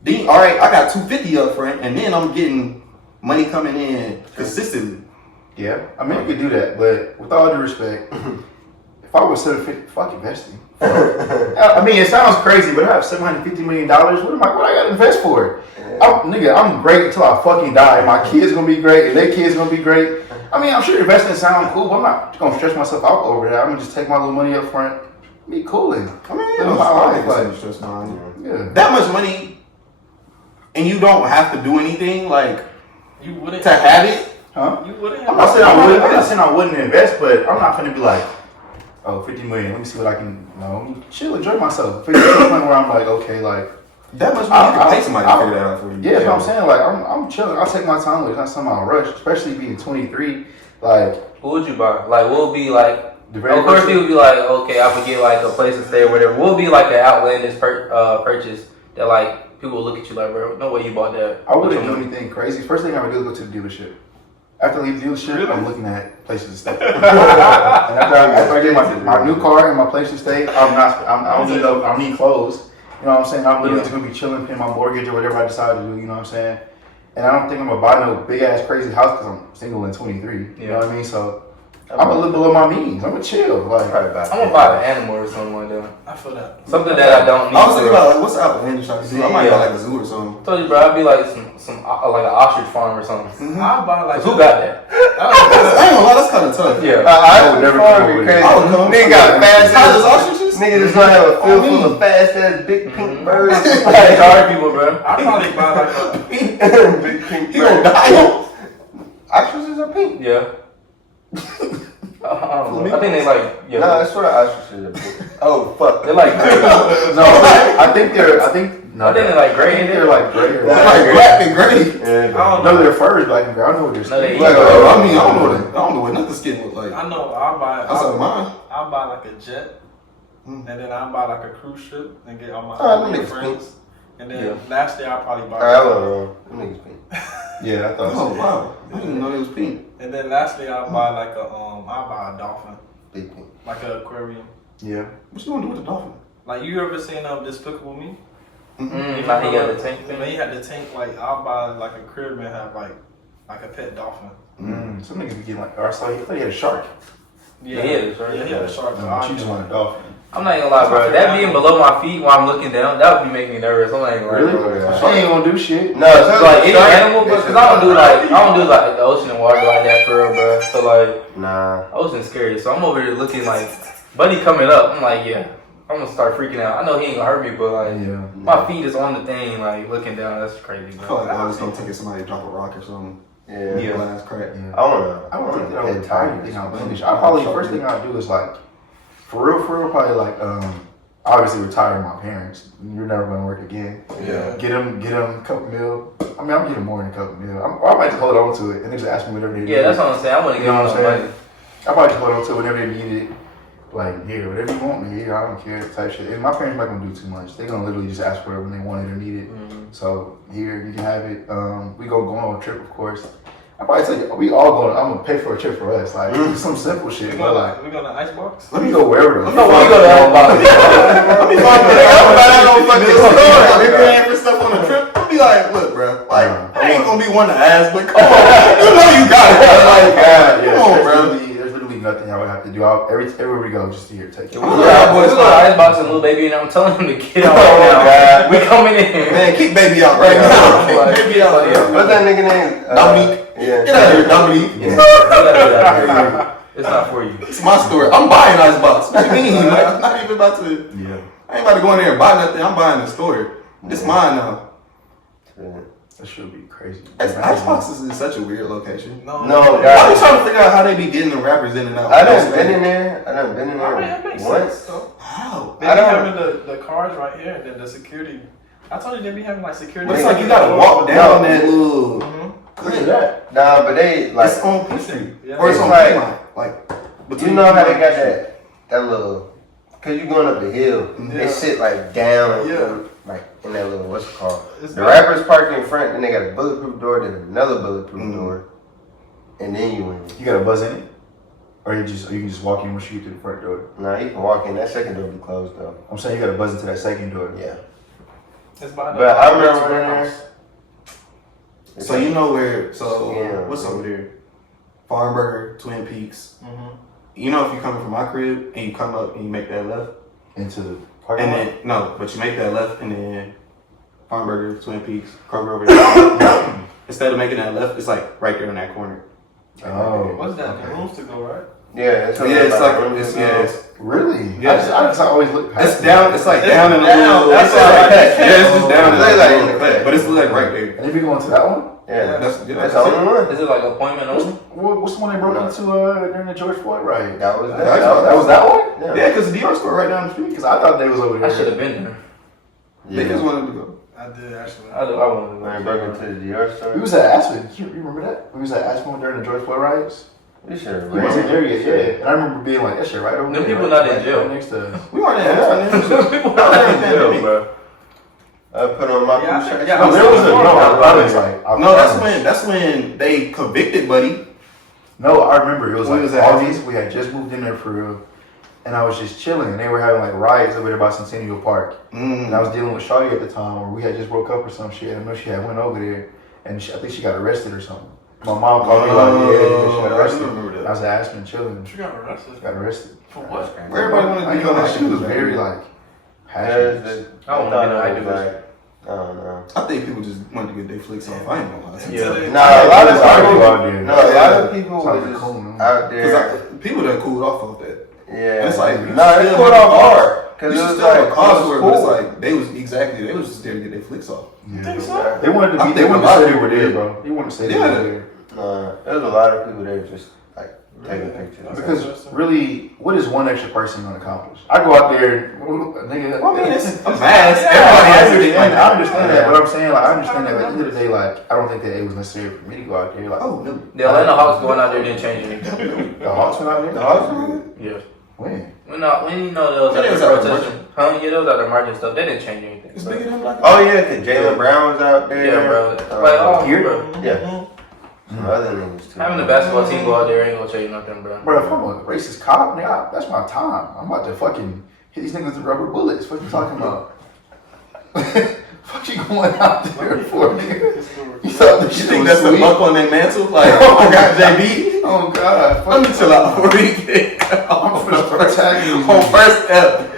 Then, all right, I got 250 up front, and then I'm getting money coming in consistently. Yeah, I mean, you could do that, but with all due respect, if I was 750, fuck investing. I mean, it sounds crazy, but I have $750 million. What I got to invest for? I'm great until I fucking die. My kids gonna be great, and their kids gonna be great. I mean, I'm sure investing sounds cool, but I'm not gonna stress myself out over that. I'm gonna just take my little money up front, be cooling. I mean, yeah. That much money, and you don't have to do anything, like, You wouldn't to have it. Huh? You wouldn't. I'm not saying I wouldn't. I'm not saying I wouldn't invest, but I'm not gonna be like, oh, 50 million. Let me see what I can. Chill, enjoy myself. 50 to the point where I'm like, okay, like that much money, you can pay somebody to figure that out for you. Yeah, that's what I'm saying. Like, I'm chilling. I'll take my time with it. It's not something I'll rush, especially being 23. Like, what would you buy? Like, what would be like? The very of course, first people would be like, okay, I could get like a place to stay or whatever. What would be like an outlandish purchase that like people will look at you like, bro, no way you bought that. I wouldn't do anything crazy. First thing I would do is go to the dealership. After I leave the dealership, Really? I'm looking at places to stay. And after I get my new car and my place to stay, I don't need clothes. You know what I'm saying? I'm literally just gonna be chilling, paying my mortgage or whatever I decide to do. You know what I'm saying? And I don't think I'm gonna buy no big ass crazy house because I'm single and 23. You know what I mean? So I'm a little below my means. I'm gonna chill. Like, I'm gonna buy an animal or something like that. I feel that. Something that I don't need. I was thinking about like, what's outlandish I could do? I might go like a zoo or something. I told you, bro, I'd be like some like an ostrich farm or something. I'll buy like. Who got that? I ain't gonna lie, that's kind of tough. Yeah. I would never come up with it. I would come. Nigga got fast Tyler's ostriches. Nigga just gonna have a field full of fast ass big pink birds. Like hard people, bro. I'd probably buy like a. Big pink He gonna birds. die. Ostriches are pink. Yeah. I think they like Nah, I swear ostriches are pink. Oh fuck. they're like gray. No, I think they're like gray. I think they're like gray. Or Like black and gray. Yeah, I don't No, know. their fur is black and gray. I know what they're No, they saying. Like, I mean, I don't know what nothing skin look like. I know. I'll buy. Outside of mine. I'll buy like a jet, and then I'll buy like a cruise ship and get all my Oh, that my makes friends. And then Yeah. lastly, I'll probably buy. Alright, I went wrong. Them niggas pink. Yeah, I thought. Oh wow, I didn't even know it was pink. And then lastly, I'll buy like a I'll buy a dolphin, Big pink. like an aquarium. Yeah. What you gonna do with the dolphin? Like you ever seen Despicable Me? Like he got the tank When thing. he had the tank, like I'll buy like a crib and have like a pet dolphin. Some niggas be getting like, or I thought he had a shark. Yeah, he had a shark. Yeah, he had a shark. No, she just want a dolphin. I'm not even gonna lie, bro. That being below my feet while I'm looking down, that would be making me nervous. I'm not even gonna lie. Really? She ain't gonna do shit. No, so Like any animal, but cause I don't do like the ocean and water like that for real, bro. So like Nah. ocean's scary. So I'm over here looking like buddy coming up. I'm like, yeah, I'm gonna start freaking out. I know he ain't gonna hurt me, but like my feet is on the thing, like looking down. That's crazy, I feel bro. like I was gonna take it somebody to drop a rock or something. Yeah. Glass crack. Yeah. I I don't think that wanna would pet retire tigers. anything I'll finish. I probably first thing I'll do is like, for real, probably like obviously retire my parents. You're never gonna work again. Yeah. Get them a couple mil. I mean, I'm getting more than a couple mil. I might just hold on to it and they just ask me whatever they need. Yeah, that's what I'm saying. I want to You get know you what I'm some saying? money. I probably just hold on to it whenever they need it. Like, here, whatever you want me here, I don't care, type shit. And my parents not gonna do too much. They're gonna literally just ask for it when they want it or need it. So here, you can have it. We go on a trip, of course. I probably tell you, we all going. I'm gonna pay for a trip for us, like some simple shit. But like, We go to Icebox. let me go wherever. No, we go to Icebox. Let me fuck it. I don't fucking store. If you're paying for stuff on a trip, I'll be like, look, bro. Like, I ain't gonna be one to ask, but come on, you know you got it. Bro. Like, come on, bro. There's literally nothing I would have to do. Everywhere we go, just here, take it. We go to Icebox and little baby, and I'm telling him to get out right now. We coming in. Man, keep baby out right now. Keep baby out. What's that nigga name? Dominique. Yeah. Get out of here, Dominique. It's not for you. It's my store. I'm buying Icebox. What you mean? Like, I'm not even about to. Yeah, I ain't about to go in there and buy nothing. I'm buying the store. It's mine now. that should be crazy. Icebox is in such a weird location. No, No, I God. be trying to figure out how they be getting the rappers in and out. I done been in there. I mean, that makes once. sense, though. How? They I be don't- having the cars right here, and then the security. I told you they be having like security. But it's like you gotta walk down that little. Look at that. Nah, but they like. It's on P Street. Yeah. Or it's It's on like- P-Line. Like, You between know how they P-Line got and that little, cause you going up the hill, they sit like down, Yeah. like in that little what's it called? It's The bad. rappers park in front, then they got a bulletproof door, then another bulletproof door, and then you in. You got to buzz in it, or you can just walk in once you get to the front door. Nah, you can walk in. That second door be closed though. I'm saying you got to buzz into that second door. Yeah. It's by the But I remember there. So you know where? So Yeah. what's over there? Farmburger, Twin Peaks. Mm-hmm. You know if you're coming from my crib and you come up and you make that left, Into the parking and lot. then no, but you make that left and then Farmburger, Twin Peaks, Kroger over there. Instead of making that left, it's like right there in that corner. Like right Oh. there. What's that? The rooms to go, right? Yeah, it's Yeah, it's like it's Really? Yeah. I just always look past it's down. It's like down in the down. little. That's It's like, right. yeah, it's just down in It's the like little in the cut, cut. but it's like right there. And if you going to that one, Yeah, That's that's the only one. Is it like appointment only? what's the one they broke into during the George Floyd riot? That was That was that one? Yeah. Yeah, because the Dior store right down the street. Because I thought they was over there. I should have been there. They just wanted to go. I did actually. I wanted to When I go. broke into the Ziarre store. We was at Aspen. You remember that? We was at Aspen during the George Floyd riots. We should have We wasn't there yet, yeah. And I remember being like, that shit right over Them there. people right, not in right, jail. right next to us. We weren't in Aspen. People not in jail, bro. I put on my Yeah, I blue think- shirt. yeah, No, there was a I was like, No, that's when they convicted Buddy. No, I remember it was We like was at August. We had just moved in there for real, and I was just chilling. And they were having like riots over there by Centennial Park. And I was dealing with Shawty at the time, where we had just broke up or some shit. I know she had went over there, and I think she got arrested or something. My mom called me like, yeah, she got arrested. I was at Aspen chilling. She got arrested. Got arrested. For what? Everybody wanted to I be know on that that shit was shit. very like Yeah, passionate. I don't wanna be no activist. like, I don't know. I think people just wanted to get their flicks off. I ain't gonna lie. Yeah. Nah, a lot of people out people. there. No, a lot of people It's like was just cool, man. out there. People done cooled off of that. Yeah, It's like, you nah, it still pulled have off a hard You because it should was still have like a cause for it, but it's cool. like they was just there to get their flicks off. Yeah. Think so? They wanted to I be. They think wanted a to lot say of they were people there, did. bro. They wanted to say they Yeah. were there. There was a lot of people there just like taking pictures. Because really, what is one extra person going to accomplish? I go out there, nigga. Well, I mean, it's a mask. I Everybody has to understand, be I understand that, but I'm saying, like, I understand that. But at the end of the day, like, I don't think that it was necessary for me to go out there. Like, Oh no. The Atlanta Hawks going out there didn't change anything. the Hawks went out there. The Hawks were good. Yeah. When? When you know those Yeah, they out was there out there protesting. Huh? Yeah, those out there marching stuff. They didn't change anything. It's bro. bigger than like. Oh yeah, cause Jalen Brown was out there. Yeah, bro. Like, oh, Here? bro. Yeah. Some other niggas too. Having the basketball team go out there ain't gonna change nothing, bro. Bro, if I'm a racist cop, nigga, that's my time. I'm about to fucking hit these niggas with rubber bullets. What you talking about? Fuck you going out there for, nigga? You thought this You shit think was that's the sweet? buck on their mantle? Like, oh my god, JB. Oh God! Let me chill out for a minute. I'm gonna protect you. On first step.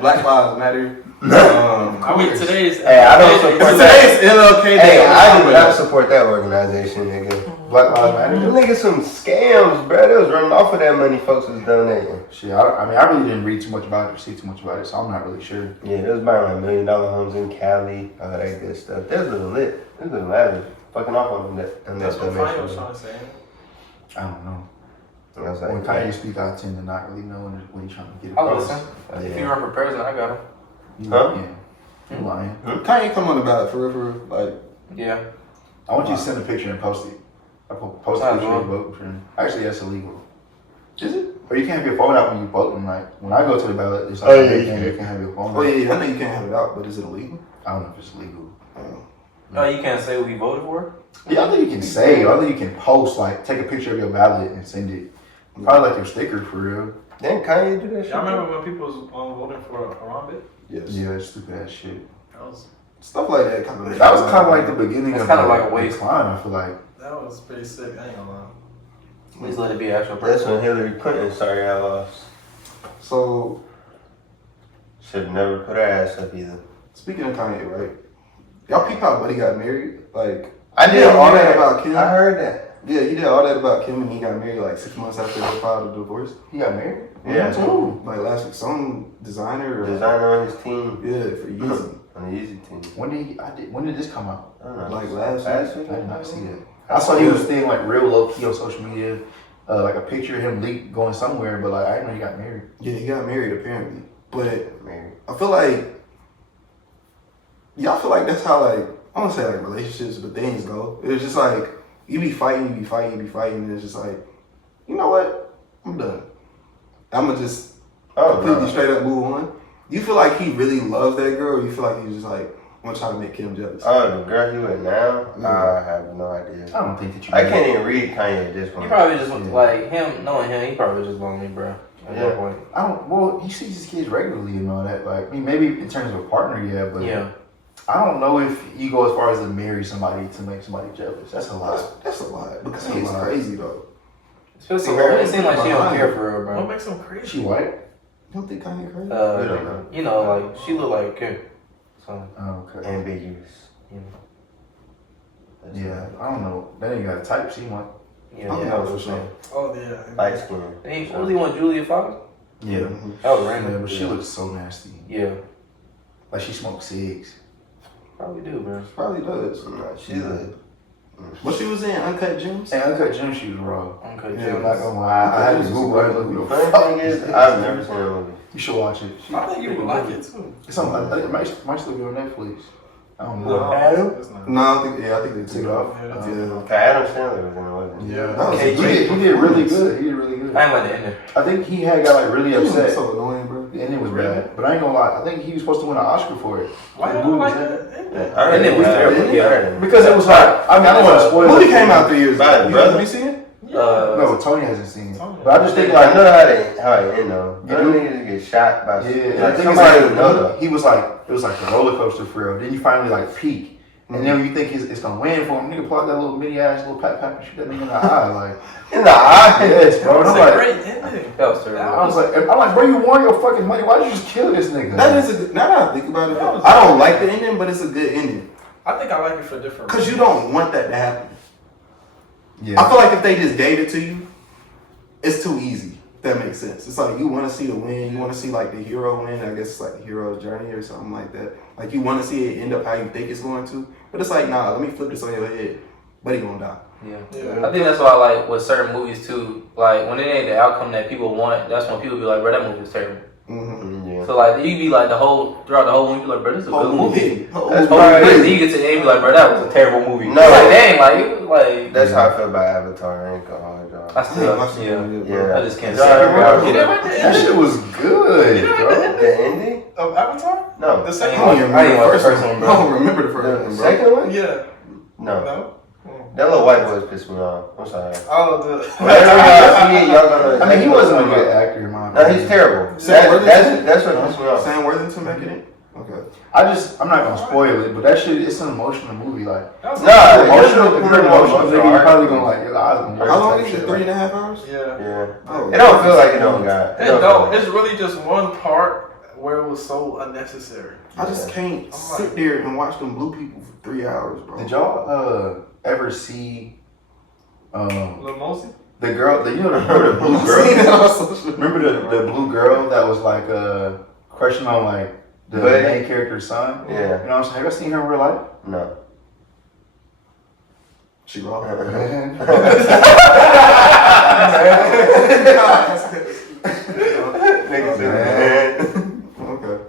Black Lives Matter. I mean, today's. Hey, I don't support Today's MLK Day. Hey, I do not support that organization, nigga. Black Lives Matter. Them niggas some scams, bro. They was running off of that money folks was donating. Shit, I mean, I really didn't read too much about it or see too much about it, so I'm not really sure. Yeah, it was buying like $1 million homes in Cali, all that good stuff. They was a little lit. It was a little lavish. fucking off on that. That's what Kanye was trying to say. I don't know. I was like, When Kanye speaks, I tend to not really know what he's trying to get I'll across. listen. If you run for president, I got him. Huh? Yeah. You lying. Kanye come on the ballot for real, like. Yeah. I want you to send a picture and post it. I post a picture and vote for him. Actually, that's illegal. Is it? Or you can't have your phone out when you voting. Like when I go to the ballot, it's like you can have your phone out. Oh yeah, I know you can't have it out, but is it illegal? I don't know if it's legal. No, you can't say what you voted for? Yeah, I think you can say. I think you can post. Like take a picture of your ballot and send it. Probably like your sticker for real. Didn't Kanye do that shit? Y'all remember when people was voting for Harambe? Yes. Yeah, that's stupid ass shit. That was Stuff like that kind of. That was kind of like the beginning That's of kinda the like a waste. decline. I feel like. pretty sick. I ain't gonna lie. We just let it be an actual That's person. when Hillary Clinton started I lost. So Should have never put her ass up either. speaking of Kanye, right? Y'all peep how Buddy got married? Like I he did did all hear that about Kim. I heard that. Yeah, he did all that about Kim, and he got married like 6 months after they filed a divorce. He got married. Yeah. Too. Like last week, some designer. Or, Designer on his team. Yeah, for Yeezy. On the Easy team. When did this come out? I don't know. Like last week. I did not see that. I saw he was staying like real low key on social media, like a picture of him leaked going somewhere, but like I didn't know he got married. Yeah, he got married apparently. But Married. I feel like y'all feel like that's how like I don't say like relationships, but things go. It's just like you be fighting, and it's just like, you know what? I'm done. I'ma just completely straight up move on. You feel like he really loves that girl, or you feel like he just like want to try to make Kim jealous? Oh, the girl he with now? Yeah. I have no idea. I don't think that you. I can't even read Kanye at this point. He probably just like him, knowing him, he probably just lonely, bro. At that point. I don't. Well, he sees his kids regularly and all that. Like, I mean, maybe in terms of a partner, yeah, but Yeah. I don't know if you go as far as to marry somebody to make somebody jealous. That's a lot. That's a lot. Because That's he a is lot. crazy though. Especially her. It seems like she don't care for her, What bro. makes him crazy? She white? You don't think Kanye crazy? You know, like she look like Kim. So Oh, okay. Ambiguous. Yeah, I don't know. That ain't got a type. She want. I yeah, don't yeah. know for sure. Oh yeah. Light skin. Hey, what was he want, Julia Fox? Yeah. That was Yeah, random. but she looks so nasty. Yeah, Like she smokes cigs. probably do, bro. Probably does. No, she's a. But she was in Uncut Gems. And Uncut Gems, she was raw. Okay, Yeah, I'm James. not gonna lie. I had to Google it. Look, The funny thing is, I've never seen that movie. you should watch it. I think you would like it too. It's on. I think it might still be on Netflix. I don't know. It's not. No, I think they Took took it it off. off. Yeah, Yeah. Okay, Adam Sandler was in it, wasn't he? Yeah. That was Okay, a great He did really performance. good. He did really good. I ain't like the ending. I think he had got like really That was upset. so annoying, bro. The ending was bad, but I ain't gonna lie. I think he was supposed to win an Oscar for it. Why The you movie don't like was that? I heard And it was terrible. Yeah. Because it was like, I mean, I don't want to spoil Movie it. came out 3 years By ago. the You brother? have you seen it? No, Tony hasn't seen it. Tony. But I just think I like, know how it end though. You You do? niggas get shot by yeah, and I like think somebody it's who know though. like, he was like, it was like a roller coaster for real. Then you finally like peak. And then when you think it's gonna win for him, nigga pull out that little mini ass little pat and shoot that nigga in the eye. Like, In the eye. yes, bro. And It's I'm a like, great ending. That was terrible. I was like, bro, you won your fucking money. Why did you just kill this nigga? That is a good. Now that I think about it, That was- I don't like the ending, but it's a good ending. I think I like it for different Cause you don't want that to happen. Yeah. I feel like if they just gave it to you, it's too easy. If that makes sense. It's like you want to see the win. You want to see like the hero win. I guess it's like the hero's journey or something like that. Like you want to see it end up how you think it's going to. But it's like, nah, let me flip this on your head. But he gonna die. Yeah. Yeah. I think that's why I like with certain movies too. Like when it ain't the outcome that people want, that's when people be like, bro, that movie was terrible. Mm-hmm. Yeah. So like you be like throughout the whole movie, you be like, bro, this is a good movie. Oh, That's Whole probably- movie, then you get to the end, you be like, bro, that was a terrible movie. No. It's like dang, like it was like That's how I feel about Avatar. I ain't gonna hold y'all. I still Yeah. I just can't Yeah. say it. You didn't like the That ending shit was good, bro. The ending? of Avatar? No. The I second ain't one? watch- I ain't watch the first one, I bro. don't remember the first The one, bro. second one? Yeah. No. No? That little white boy pissed me off. I'm sorry. Oh, Whenever y'all see it, y'all gonna. I mean, he wasn't a good actor, in my No, opinion. he's terrible. Sam That's what pissed me off. Sam Worthington making it? Okay. I'm not gonna spoil it, but that shit, it's an emotional movie. Like, That was Nah, emotional, if you're an emotional Emotional nigga, you're arc. probably gonna like, your eyes gonna burst. How long type is it? shit, 3.5 hours? Yeah. Yeah. Oh. It don't feel like it don't got. It don't. It's really just one part where it was so unnecessary. I just can't sit there and watch them blue people for 3 hours, bro. Did y'all ever see Lil Mosey? the girl? You know the blue Seen it girl. on social Remember the blue girl that was like crushing on like the Buddy. main character's son? Yeah. You know what I'm saying? Have you seen her in real life? No. She raw. Niggas say, man. Okay.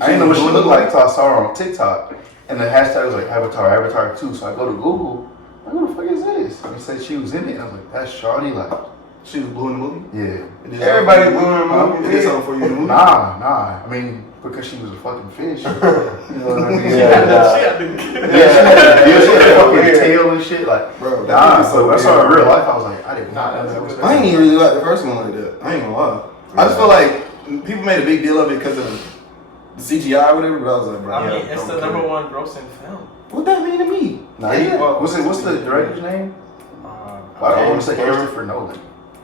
I didn't know what she looked like until I saw her on TikTok. And the hashtag was like Avatar 2. So I go to Google. Like, who the fuck is this? And it said she was in it. And I was like, that's Shawty. Like, She was blue in the movie? yeah. Everybody blue in the movie. It did something for you in the movie? Nah. I mean, because she was a fucking fish. You know what I mean? She had to She had a fucking tail and shit. Like, Bro, nah. So I saw her in real life. I was like, I did not know that was her. I ain't even really like the first one like that. I ain't gonna lie. I just feel like people made a big deal of it because of the CGI or whatever, but I was like, bro. I mean, it's the number one grossing film. What that mean to me? Nah, Yeah. What's the director's name? I don't want to say Christopher Nolan.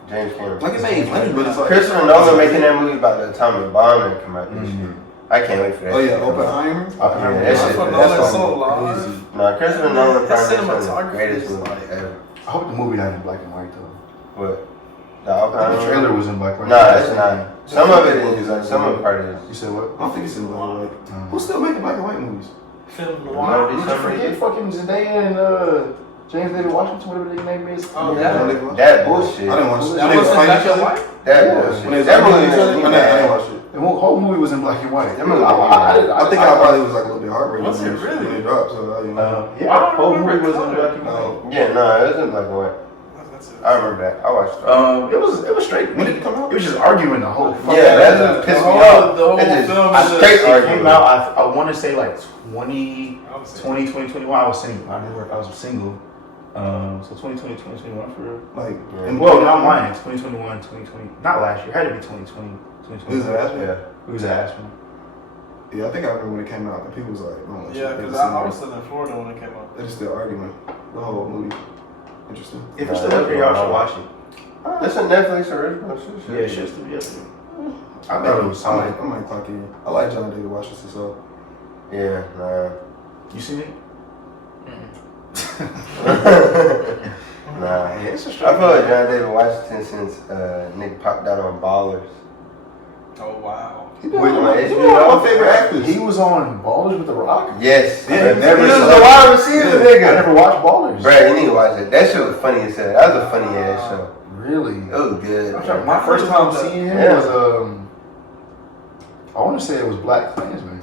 James Cameron. Like it made money, but it's like Christopher Nolan making that movie about the atomic bomb that come out this year. I can't wait for that. Oh yeah, shit to come out. Oppenheimer. Oppenheimer. Yeah, that shit- Christopher that's Nolan's gonna so be large. crazy. No, Christopher Nolan His probably one of the cinematography greatest is movies like- ever. I hope the movie not in black and white though. What? The I Oppenheimer? think the trailer was in black and white. Nah, it's not. Some of it is. Some of part is. You said what? I don't think it's in black and white. Who's still making black and white movies? Film Might noir. be Did you some forget reason. fucking Zendaya and James David Washington, whatever their name is? Oh, I that- didn't watch it. That bullshit. I didn't watch it. That When they was wasn't fighting black each and other. white? That Yeah. bullshit. When they was That fighting movie each other. made me I didn't mad. watch it. The whole movie was in black and white. That movie made me mad. I think I probably was like a little bit heartbroken Was it really? when it dropped. So you know. Yeah, I don't the whole remember movie was in color. black and white. No. Yeah, no, it was in black and white. I remember that. I watched it. It was straight. When did it come out? It was just arguing the whole. Yeah, that just pissed me off. The whole It just- film I is straight just. it arguing. came out. I want to say like 20, I would say- 2021. I was single. I was single. So 2020, 2021 for real. Like, Yeah. in Well, not mine. 2021, 2020. Not last year. It had to be 2020, It was 2021. an Aspen? It was an Aspen. Yeah, I think I remember when it came out, and people was like, "Oh, Yeah, because I was still in Florida when it came out. They're just still arguing the whole movie." Interesting. If it's still up here, y'all should watch it. It's a Netflix original. Yeah, it should still be up there. I I bet it was solid. might clock in. I like John David Washington, so Yeah, nah. You seen it? Nah. Yeah, it's a I feel like John David Washington since Nick popped out on Ballers. Oh, wow. he's Wait, one of wait, he's you one of know? my favorite actors. He was on Ballers with the Rock. Yes. Yeah, he never was saw the it. wide receiver, I nigga. never watched Ballers. Bruh, you need to watch it. That shit was funny as hell. That was a funny ass show. Really? It was good. I'm trying- My first time seeing him Yeah. was I want to say it was Black Klansman.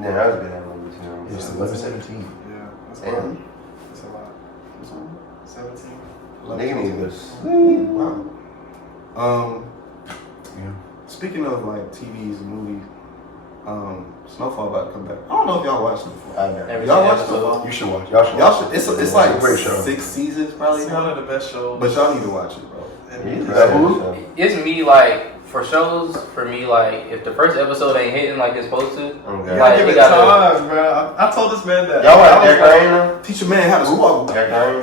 Yeah, that was good. That movie too. It's 11/17. Yeah, that's a Damn. lot. That's a lot. 17. Nigga need to go sleep. Wow. Yeah. Speaking of like TVs and movies, Snowfall about to come back. I don't know if y'all watched Snowfall. I know. Every Y'all single watch episode. Snowfall? You should watch. Y'all should. Y'all watch should. it. It's like a great show. 6 seasons probably It's one now, of the best shows. but y'all need to watch it, bro. And That Hulu? show. It's me like for shows. For me, like if the first episode ain't hitting like it's supposed to, Okay. You Like, gotta give you it gotta- time, bro. I told this man that. Y'all watch I was Jack like- Ryan though? Teach a man how to swallow. Jack Ryan?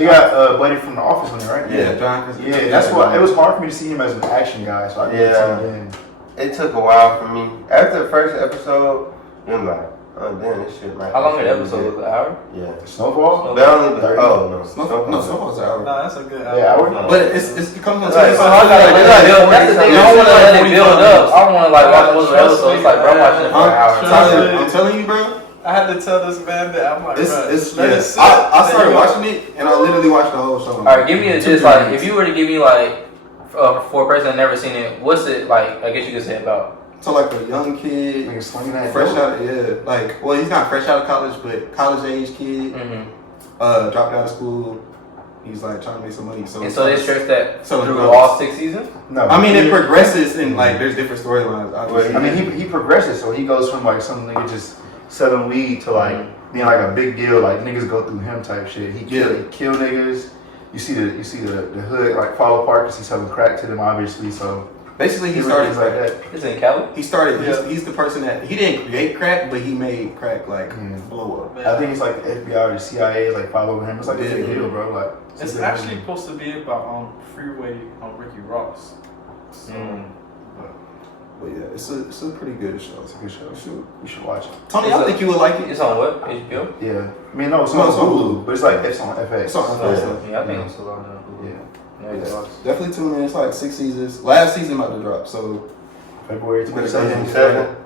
You got Buddy from The Office on there, right? Yeah, John Krasinski. Yeah, that's why it was hard for me to see him as an action guy. So I didn't see him again. It took a while for me. After the first episode, I'm like, oh damn, this shit might. how long an episode? An hour? Yeah. Snowfall. But only, 30. oh no. Snowfall's an hour. Nah, that's a good Yeah, album. I would- But it comes on It's like- TV. so I gotta- That's it's like the thing. I don't want to let it build up. I don't want to like watch most of the Trust episode. It's me, like bro, I'm watching it for an hour. Trust me. I'm telling you, bro. I had to tell this man that I'm like, It's bro, let yeah. it sit. I started watching it and I literally watched the whole show. All right, give me a gist. Like, if you were to give me like, for a person that never seen it, what's it like? I guess you could say about. So like a young kid, Nigga slinging that fresh dope. out, like well he's not fresh out of college, but college age kid, Mm-hmm. dropped out of school. He's like trying to make some money. So And so they stress that So through no. all 6 seasons. No, I mean it progresses and like there's different storylines. Obviously. I mean, he progresses, so he goes from like some nigga just selling weed to like being like a big deal, like niggas go through him type shit. He kill niggas. You see the hood like fall apart because he's selling crack to them, obviously. So basically he things started like that. It's in Cali. He started. Yeah. He's the person that he didn't create crack, but he made crack like blow up. I think it's like the FBI or the CIA is like following him. It's like a big deal, bro. Like It's actually supposed to be about Freeway on Ricky Ross. So, But yeah, it's a pretty good show. It's a good show. You should watch it. Tony, I think you would like it. It's on what? HBO? Yeah, I mean no, it's No, on it's on Hulu, but it's like it's on FX. It's on FX. Yeah, I think it's still on Yeah, there. Yeah, Xbox. Definitely tune in. It's like 6 seasons. Last season about to drop, so February you better go ahead and 27th.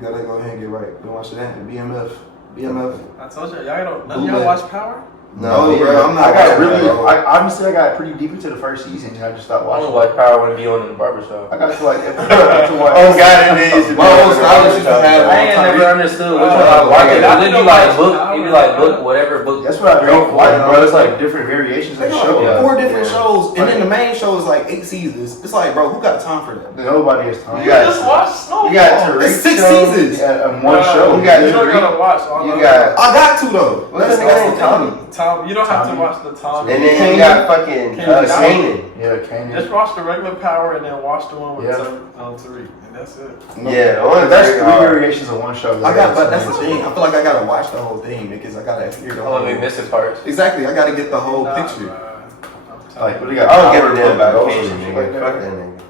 Gotta go ahead and get right. Been watching that. BMF. BMF. I told you, y'all don't. None of y'all watch Power? No, bro. I'm not. I got watching really. that, bro. Honestly, I got pretty deep into the first season, and I just stopped I watching. don't like Power when it be on in the barbershop. I got to like. Oh God, it is. My whole stylist used to have. I ain't never understood which one I watch. It would be like book, it'd be like book, whatever book. That's what I don't like, bro. It's like different variations They of the got show. like Yeah. 4 different shows, and then the main show is like 8 seasons. It's like, bro, who got time for that? Nobody has time. You got- Just watch Snowfall. You got Tariq It's 6 show. seasons. One show. You got You don't gotta watch all You of got. I got to though. What's his That's name? the Tommy. Tom, you don't have to Tommy. watch the Tom. And then you got fucking Kanan. Yeah, Kanye. Just watch the regular Power and then watch the one with Yeah. Tariq, and that's it. Yeah, the one That's that's 3 variations of one show. But that's the thing. I feel like I gotta watch the whole thing because I gotta hear the I whole. only be missing parts. Exactly, I gotta get the whole Nah, picture. bruh. I'm Like, what do you I got? don't give a damn about Ghost or Kanan, something nigga. like Fuck that? that nigga.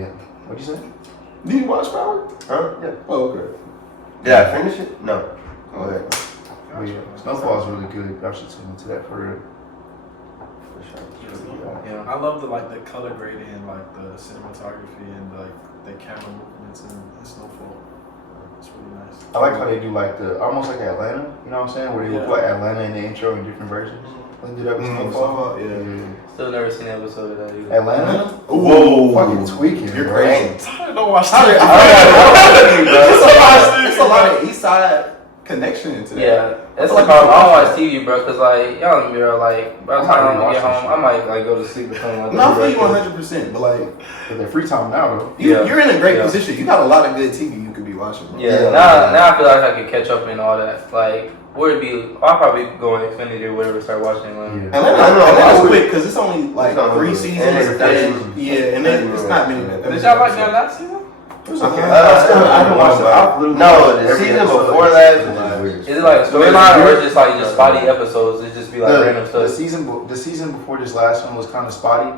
Yeah. What'd you say? Do you watch Power? Huh? Yeah. Oh, okay. Did I finish it? No. Okay. But yeah, Snowfall is really good. Y'all should tune into that for real. For sure. Yeah. I love the color grading and like the cinematography and like the camera movements in Snowfall. It's really nice. I like how they do like the almost like Atlanta. You know what I'm saying? Where they Yeah. would put Atlanta in the intro in different versions. They do that with Snowfall. Yeah. Still never seen an episode of that either. Atlanta. Whoa. Fucking tweaking. You're bro. crazy. I don't watch How did- that. It's a lot of East Side connection into that. Yeah, that's I the feel like problem. I don't you watch TV, bro, cause like y'all don't be real. Like by the I might time I rewatch get this home, shit. I might like go to sleep or something like No, I that. feel you 100%, but like But their free time now though. Yeah. you're in a great Yeah. position. You got a lot of good TV you could be watching, bro. Yeah, now I feel like I could catch up and all that. Like, would it be? I'll probably go on Xfinity or whatever, start watching. Like, Yeah. Atlanta's quick because it's only like It's on 3 Hulu. seasons. And it's And, 30. and then it's not many. Did y'all like that last season? Okay. I didn't watch that. No, the season before that was just weird. is it like storyline or is it just like just spotty episodes? It just be like random The stuff. season before this last one was kind of spotty.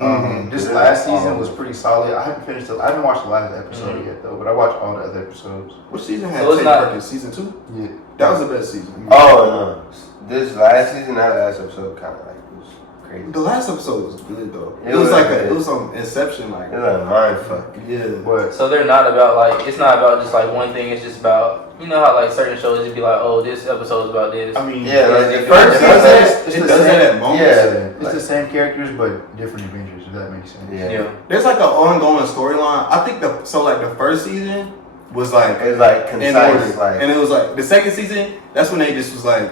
Mhm. This last season was pretty solid. I haven't finished it. I haven't watched the last episode yet though, but I watched all the other episodes. Which season had So it's Tate not- Perkins? Season 2? Yeah. That was the best season. Oh no, this last season, that last episode, kind of like was crazy. The last episode was good though. It It was was like good. it was some Inception like. It was like mind fuck. Yeah. But So they're not about like it's not about just like one thing. It's just about you know how like certain shows just be like, oh, this episode is about this. I mean, Yeah, like the It first does season. it's It the does same. that at moments. Yeah. It's the same characters but different adventures. If that makes sense. Yeah. There's like an ongoing storyline. I think the first season was like It's like in concise, order, like and it was like the second season. That's when they just was like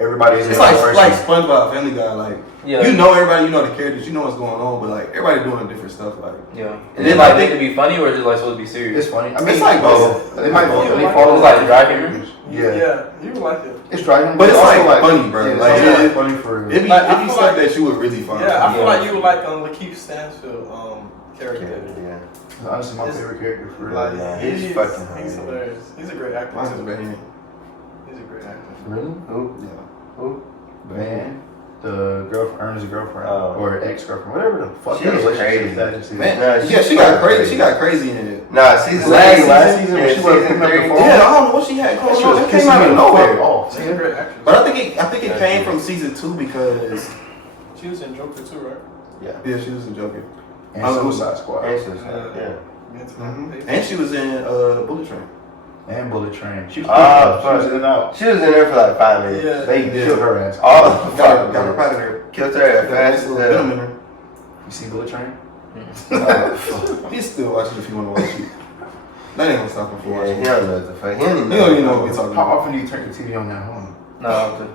Everybody's it's in like the first like season. SpongeBob, Family Guy. Like Yeah. you know everybody, you know the characters, you know what's going on, but like everybody doing different stuff. Like Yeah. And Is then it like I think- meant to be funny or just like supposed to be serious? It's funny. I mean, It's like both. They might Both. they follow It's like dry humor? Yeah. Yeah, you would like it. It's driving, But it's also like funny, bro. Yeah, it's Like, also it- like funny for. it'd be, Like, I it'd be feel stuff like- that you would really find. Yeah, I feel Yeah. like you would like Lakeith Stanfield character. yeah. Honestly, my It's- favorite character for real. Like Yeah, he's fucking he's hilarious. hilarious. He's a great actor Mine's too. Van. He's a great actor. Really? Who? Yeah. Who? Man, the girlfriend, Ernest's girlfriend, Oh. or ex-girlfriend, whatever the fuck. She's that relationship crazy. is that just is. Man, Nah, yeah, she's she got fucking crazy. crazy. She got crazy in it. Nah, season Last three. season when Yeah, she was season picking up the three. phone. Yeah, I don't know what she had going She on. was It came pissing out me of the fuck nowhere. off. She's a great actress. But I think it came from season 2 because She was in Joker too, right? yeah, she was in Joker. And Suicide Squad. And Suicide, yeah. And she was in Bullet Train. And Bullet Train. She was, Ah, she was in and out. She was in there for like 5 minutes. Yeah. They killed her ass. All Got her out of there. Killed her at Got a fast nice as little hell. venom in her. You see Bullet Train? He's still watching if you want to watch it. That ain't gonna stop him from Yeah, watching he it. don't know what the fuck. He don't He don't even know what we're talking How about. often do you turn your TV on at home? No, okay.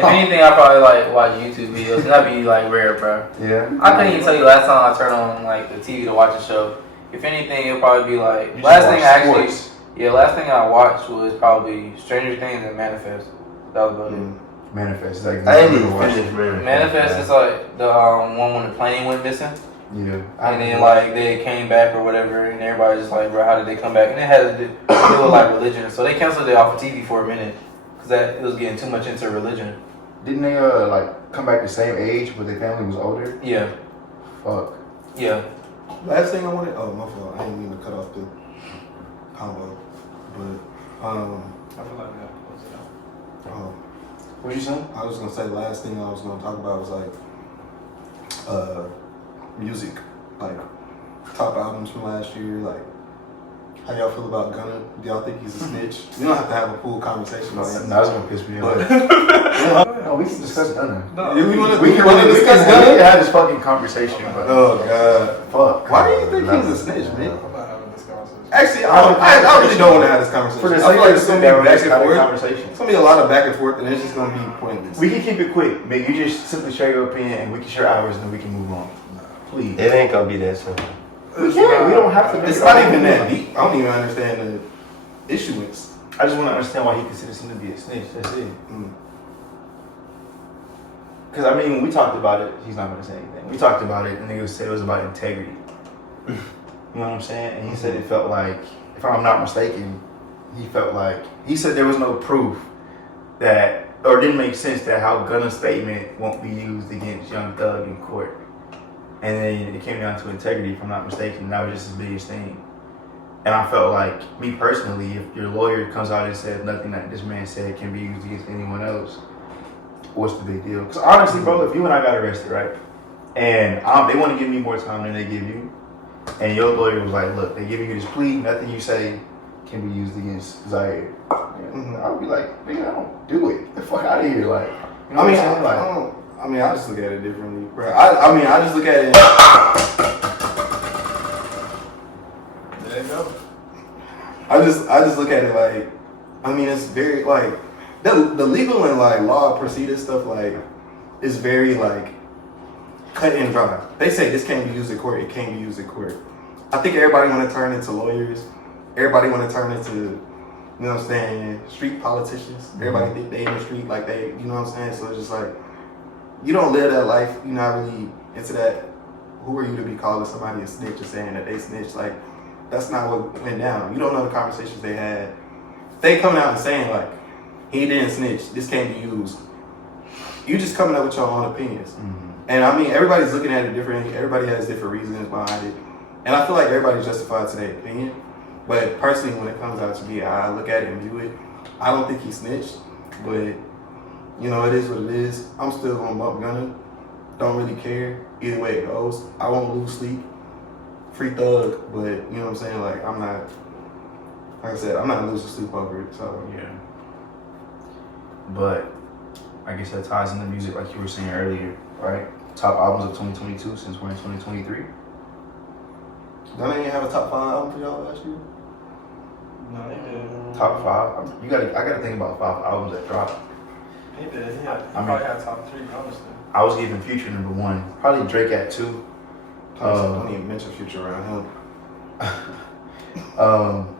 If anything, I probably like watch YouTube videos, and that'd be like rare, bro. Yeah. I couldn't even tell you last time I turned on like the TV to watch a show. If anything, it'll probably be like You last just thing watch I actually, sports. yeah, last thing I watched was probably Stranger Things and Manifest. That was about it. Manifest. It's like I ain't even watch finished it. Manifest is like the one when the plane went missing, Yeah. and then like they came back or whatever, and everybody's just like, bro, how did they come back? And it had to do with like religion, so they canceled it off of TV for a minute because that it was getting too much into religion. Didn't they like come back the same age, but their family was older? Yeah, Fuck. yeah. Last thing I wanted. Oh, my fault. I didn't mean to cut off the combo. But I feel like we have to close it out. What'd you say? I was gonna say last thing I was gonna talk about was like music, like top albums from last year. Like How y'all feel about Gunna? Do y'all think he's a snitch? We don't have to have a full conversation No, on that. that's gonna piss me off. No, we can discuss Gunna. No. We want We to can discuss we Gunna? can have this fucking conversation, but Oh god. fuck. Why do you think he's a snitch, man? I'm not having this conversation. Actually, I really don't want to have this conversation. For the I sake feel of like the it's gonna sit down, be back let's and have a forth. conversation. It's gonna be a lot of back and forth, and it's just gonna be pointless. We can keep it quick, man. You just simply share your opinion, and we can share ours, and then we can move on. Please. It ain't gonna be that simple. We can't. We don't have to. It's not even that deep. I don't even understand the issuance. I just want to understand why he considers him to be a snitch. That's it. Because I mean, when we talked about it, he's not going to say anything. We talked about it, and nigga said it was about integrity. You know what I'm saying? And he said it felt like, if I'm not mistaken, he said there was no proof that, or it didn't make sense that how Gunna's statement won't be used against Young Thug in court. And then it came down to integrity, if I'm not mistaken, and that was just his biggest thing. And I felt like, me personally, if your lawyer comes out and says nothing that this man said can be used against anyone else, what's the big deal? Because honestly, bro, if you and I got arrested, right, and they want to give me more time than they give you, and your lawyer was like, look, they give you this plea, nothing you say can be used against Ziarre. I would be like, nigga, I don't do it. Get the fuck out of here, like. You know what I'm saying? I just look at it differently, bro. I just look at it. There you go. I just look at it like, I mean, it's very like the legal and like law procedure stuff like is very like cut and dry. They say this can't be used in court. It can't be used in court. I think everybody want to turn into lawyers. Everybody want to turn into, you know what I'm saying, street politicians. Everybody think they in the street like they, you know what I'm saying. So it's just like, you don't live that life. You're not really into that. Who are you to be calling somebody a snitch or saying that they snitch? Like, that's not what went down. You don't know the conversations they had. They coming out and saying like, he didn't snitch. This can't be used. You just coming up with your own opinions. And I mean, everybody's looking at it differently. Everybody has different reasons behind it. And I feel like everybody's justified to their opinion. But personally, when it comes out to me, I look at it and view it. I don't think he snitched, but you know, it is what it is. I'm still gonna bump Gunna. Don't really care. Either way it goes. I won't lose sleep. Free Thug, but you know what I'm saying? Like, I'm not, like I said, I'm not losing sleep over it, so. Yeah. But I guess that ties into music like you were saying earlier, right? Top albums of 2022 since we're in 2023. Gunna ain't have a top 5 album for y'all last year? No, he did. Top 5? I gotta think about 5 albums that dropped. He did. He probably had top 3, honestly. I was giving Future number 1. Probably Drake at 2. Don't even mention Future around him.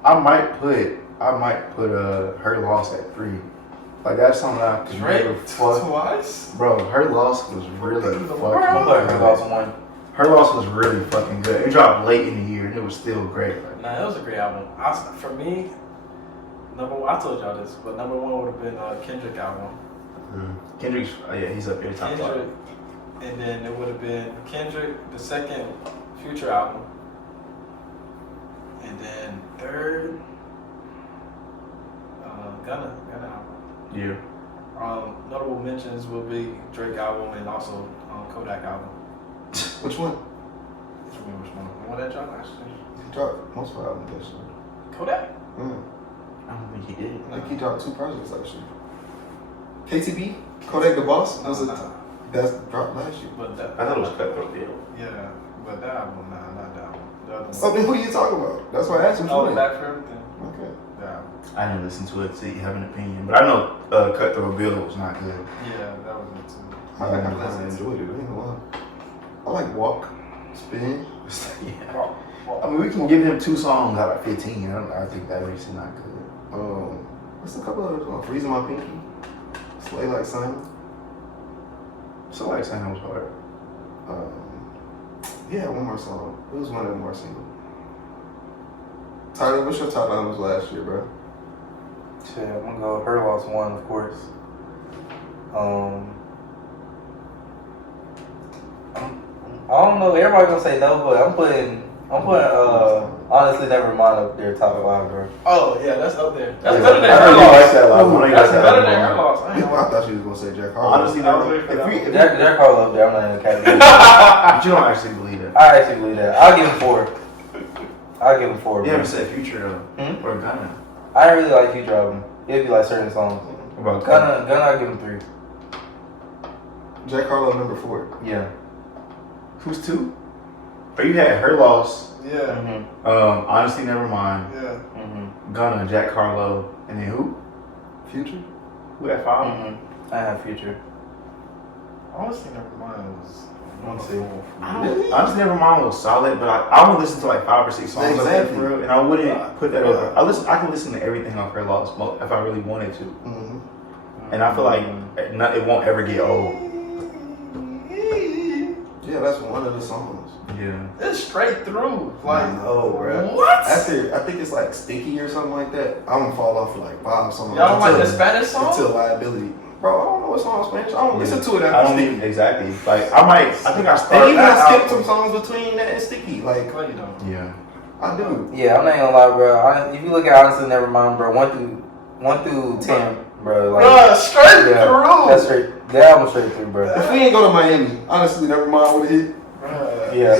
I might put Her Loss at 3. Like, that's something I could never fuck. Twice? Bro, Her Loss was really fucking Her Loss 1. Her Loss was really fucking good. It dropped late in the year and it was still great. Nah, it was a great album. For me, number one, I told y'all this, but number 1 would have been Kendrick album. Kendrick's, he's up there top 5. And then it would have been Kendrick, the second Future album. And then third, Gunna album. Yeah. Notable mentions will be Drake album and also Kodak album. Which one? Which one? The one that dropped last year? He dropped most of the albums last year. Kodak? I don't think he did. I think he dropped 2 projects last year. KTB? Kodak the Boss? That's dropped last year. But that, I thought it was Cutthroat Bill. yeah, but that album, nah, not that one. The other one. So then who are you talking about? That's why I asked which Oh, one. Back for Everything. Okay. Yeah, I didn't listen to it to have an opinion, but I know Cutthroat Bill was not good. yeah, that was it too. I enjoyed it. I ain't gonna lie. I like Walk, Spin. Yeah. I mean, we can give him 2 songs out of 15. I think that makes it not good. What's a couple of Freezing My Pinky? Slay Like Simon. So like saying that was hard. Yeah, one more song. It was one of the more single. Tyler, what's your top albums last year, bro? Shit, I'm gonna go Her Loss 1, of course. I don't know. Everybody gonna say no, but I'm putting Honestly Nevermind up there, top 5, bro. Oh yeah, that's up there. That's Yeah, better than I Her really like Loss. that album. That's better than Her Loss. I ain't I gonna thought you was gonna say Jack Harlow. Honestly, I was waiting for that one. Jack Harlow up there. I'm not in the category. But you don't actually believe it. I actually believe that. I'll give him 4. I give him 4. You Bro. haven't said Future though, or Gunna. I really like Future album. It'd be like certain songs. What about Gunna? Gunna, I give him 3. Jack Harlow number 4. Yeah. Who's 2? Or you had Her Loss, Yeah. Honestly Nevermind, Yeah. Gunna, Jack Harlow, and then who? Future? Who at 5? I have Future. Honestly, never mind. It was Let's see. Honestly Nevermind was solid, but I would listen to like 5 or 6 songs of that Exactly. for real, and I wouldn't put that over. I can listen to everything off Her Loss if I really wanted to, and I feel like it won't ever get old. Yeah, that's one of the songs. Yeah. It's straight through. Like, no, bro. what? After, I think it's like Sticky or something like that. I'm gonna fall off for like 5 songs. Y'all don't like the Spanish song? Until Liability. Bro, I don't know what song in Spanish. I don't listen to it I after don't Sticky. even exactly. Like I think I And started. even I that skipped album. some songs between that and Sticky. Like, No, you don't. Yeah. I do. Yeah, I'm not gonna lie, bro. If you look at Honestly Nevermind, bro, 1 through 10, bro, like Bruh, straight yeah, through. that's straight. That album's straight through, bro. If we ain't go to Miami, honestly, never mind what it hit. Bruh. Yeah,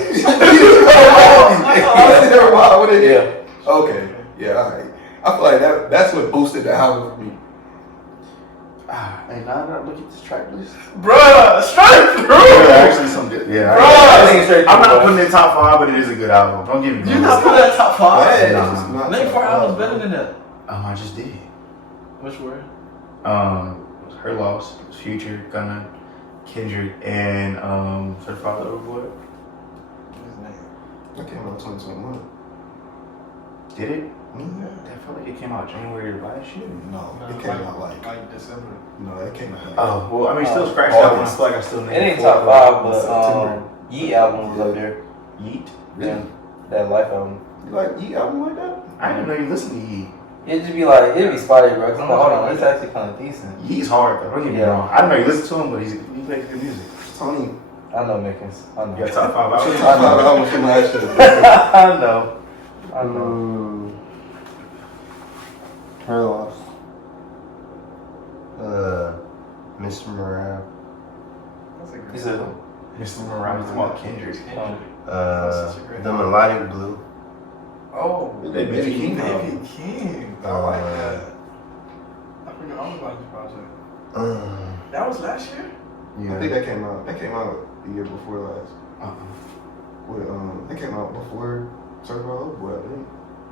Honestly, never mind what it hit. yeah. Okay. Yeah, alright. I feel like that's what boosted the album for me. Hey, now that I look at this track list. Bruh, straight through. Actually, some good. Yeah. I think it's straight I'm through, not bro. putting it in top 5, but it is a good album. Don't get me wrong. You not put that top 5? Yeah, it's nah. just not Name top 4 albums five, better bro. than that. I just did. Which were? Her Loss, Future, Gunna, Kendrick, and Certified Lover Boy. That came out 2021. Did it? Mm-hmm. I felt like it came out January of last year. No, it came out like December. no, it came out. Oh, well, I mean, still scratch that one. I August. feel like I still need It ain't four. top 5, but September. Yeet album was up there. Yeet. Yeah, that Life album. You like Yeet album like that? I didn't know you listened to Yeet. It'd just be like, it'd be spotty, bro. 'Cause I'm like, hold on, it's actually kind of decent. Yeet's hard though. Don't get me Yeah. wrong. I didn't know you listened to him, but he makes good music. Tony, I know Mickens. I know. Yeah, top 5 what's your albums. top 5 albums from last year? I know. I know. Her Loss. Mr. Morale. That's a great He said, song. Mr. Morales, talking about Kendrick. That's such a great The album. Melodic Blue. Oh, Baby King Baby King. I like that. I forgot all about this project. That was last year? Yeah. I think that came out. That came out the year before last. That came out before Certified Lover Boy, I think.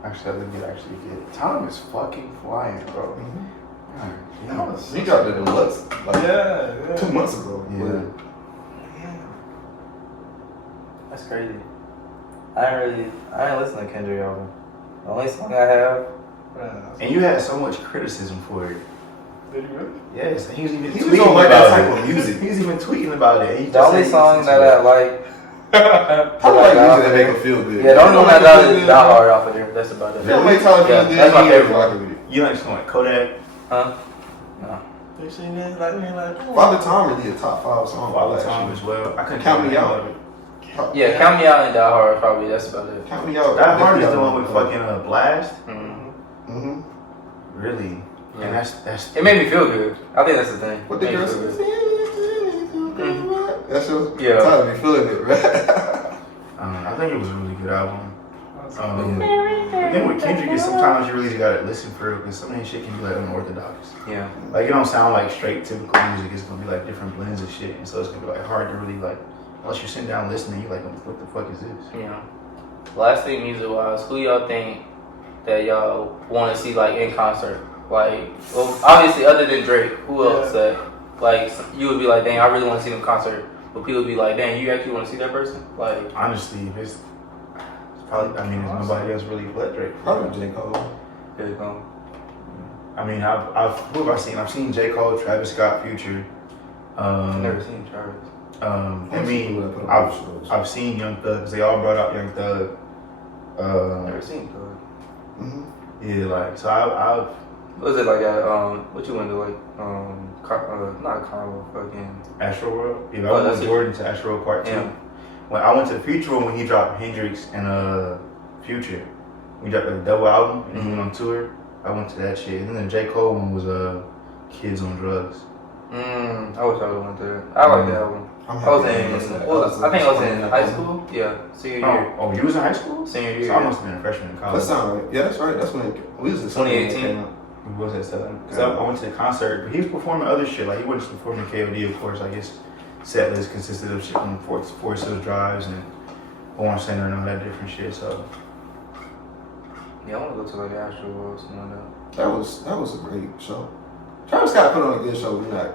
Actually, I think it actually did. Time is fucking flying, bro. God, That was He dropped the deluxe like yeah. 2 months ago. Yeah. that's crazy. I ain't listen to Kendrick album. The only song I have, And you had so much criticism for it. Did you really? Yes, and he was even He tweeting was on like about that it. type of music. He was even tweeting about it. He the just only said song he that I like, I like music that make him feel good. yeah, the only one that Don't I make him is feel Die good. Hard off of there. That's about it. Don't make Tyler feel Yeah, good. that's my he ain't favorite rocking with it. You like something like Kodak, Huh? No. They seen that like Father Time really a top 5 song. Father last Time year. as well. I couldn't Count Me think Out. of it. Yeah, Count Me Out and Die Hard probably. That's about it. Count Me Out. That Hard is the one with fucking Blast. Mm-hmm. Really? Yeah. And that's. It made me feel good. I think that's the thing. What the Made me girl feel says? good. That's just Yeah. Tyler be feeling it, right? I think it was a really good album. The thing with Kendrick is sometimes you really just gotta listen for it because some of his shit can be like unorthodox. Yeah. Like it don't sound like straight typical music. It's gonna be like different blends of shit, and so it's gonna be like hard to really like unless you're sitting down listening. You like, what the fuck is this? Yeah. Last thing music wise, who y'all think that y'all want to see like in concert? Like, well, obviously other than Drake, who else that like you would be like, dang, I really want to see them in concert, but people would be like, dang, you actually want to see that person? Like, Honestly, it's probably. I mean, there's nobody else really but Drake. Probably J. Cole. here it come. I mean, who have I seen? I've seen J. Cole, Travis Scott, Future. I've never seen Travis. I mean, I've seen Young Thug because they all brought out Young Thug. Never seen Thug. Mm-hmm. Yeah, like so I've What was it like at what you went to like not Carnival, fucking Astro World. Yeah, I Oh, went that's with it. Jordan to Astro World Part 2. Yeah. When I went to the Future one when he dropped Hendrix and Future. We dropped like a double album and he went on tour. I went to that shit. And then the J. Cole one was Kids on Drugs. I wish I would have went there. I like that album. I think I was in high school. Yeah, senior year. Oh, you was in high school? Senior year. So I must have been a freshman in college. That sounds right. Yeah, that's right. That's when we was in 2018. He was at 7. Because I went to the concert, but he was performing other shit. Like, he wasn't just performing KOD, of course. Like, his set list consisted of shit from Forest Hills Drives and Orange Center and all that different shit, so. Yeah, I want to go to like Astro World or something like that. That was a great show. Travis Scott put on a good show. We not.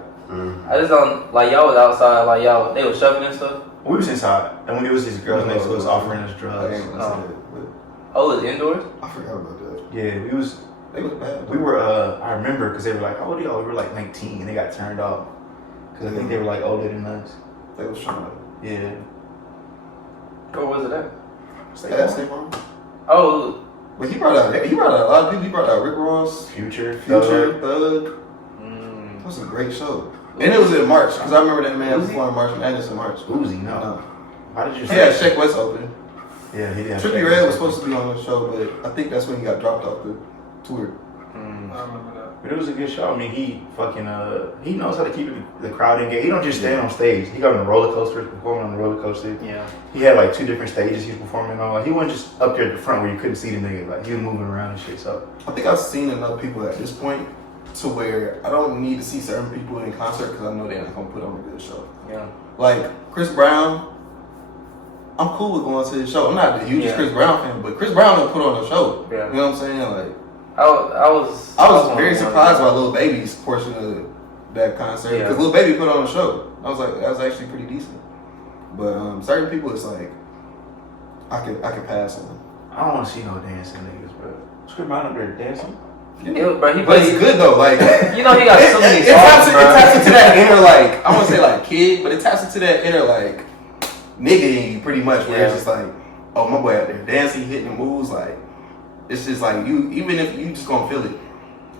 I just don't, like, y'all was outside, like, y'all, they was shoving and stuff. We was inside, and when it was these girls next to us offering us I drugs. ain't gonna say that, but Oh, it was indoors? I forgot about that. Yeah, They was bad. we were, I remember, because they were like, how old are y'all? We were like 19, and they got turned off. Because I think they were like older than us. They was trying to. Yeah. Where was it at? Stay Farm. Oh, But he brought out a lot of people. He brought out Rick Ross, Future, Thug. That was a great show. And it was in March, because I remember that man performing March Madness in March. Uzi, no. Why did you He say had Shaq West open. Yeah, he did. Trippie Redd was supposed to be on the show, but I think that's when he got dropped off the tour. I remember that. But it was a good show. I mean, he fucking, he knows how to keep the crowd engaged. He don't just stand on stage. He got on the roller coaster, performing on the roller coaster. yeah. He had like 2 different stages he was performing on. Like, he wasn't just up there at the front where you couldn't see the nigga. Like, he was moving around and shit, so. I think I've seen enough people at this point to where I don't need to see certain people in concert because I know they're not going to put on a good show. Yeah. Like, Chris Brown, I'm cool with going to his show. I'm not the hugest Chris Brown fan, but Chris Brown will put on a show. Yeah. You know what I'm saying? Like, I was very surprised by Lil Baby's portion of that concert because Lil Baby put on a show. I was like, that was actually pretty decent. But certain people, it's like, I could pass on. I don't want to see no dancing niggas, bro. Chris Brown up there dancing? Yeah, bro, But it's good though, like you know he got so many it taps into that inner like I want to say like kid, but it taps into that inner like nigga in you pretty much where it's just like, oh my boy out there dancing, hitting the moves, like it's just like you even if you just gonna feel it.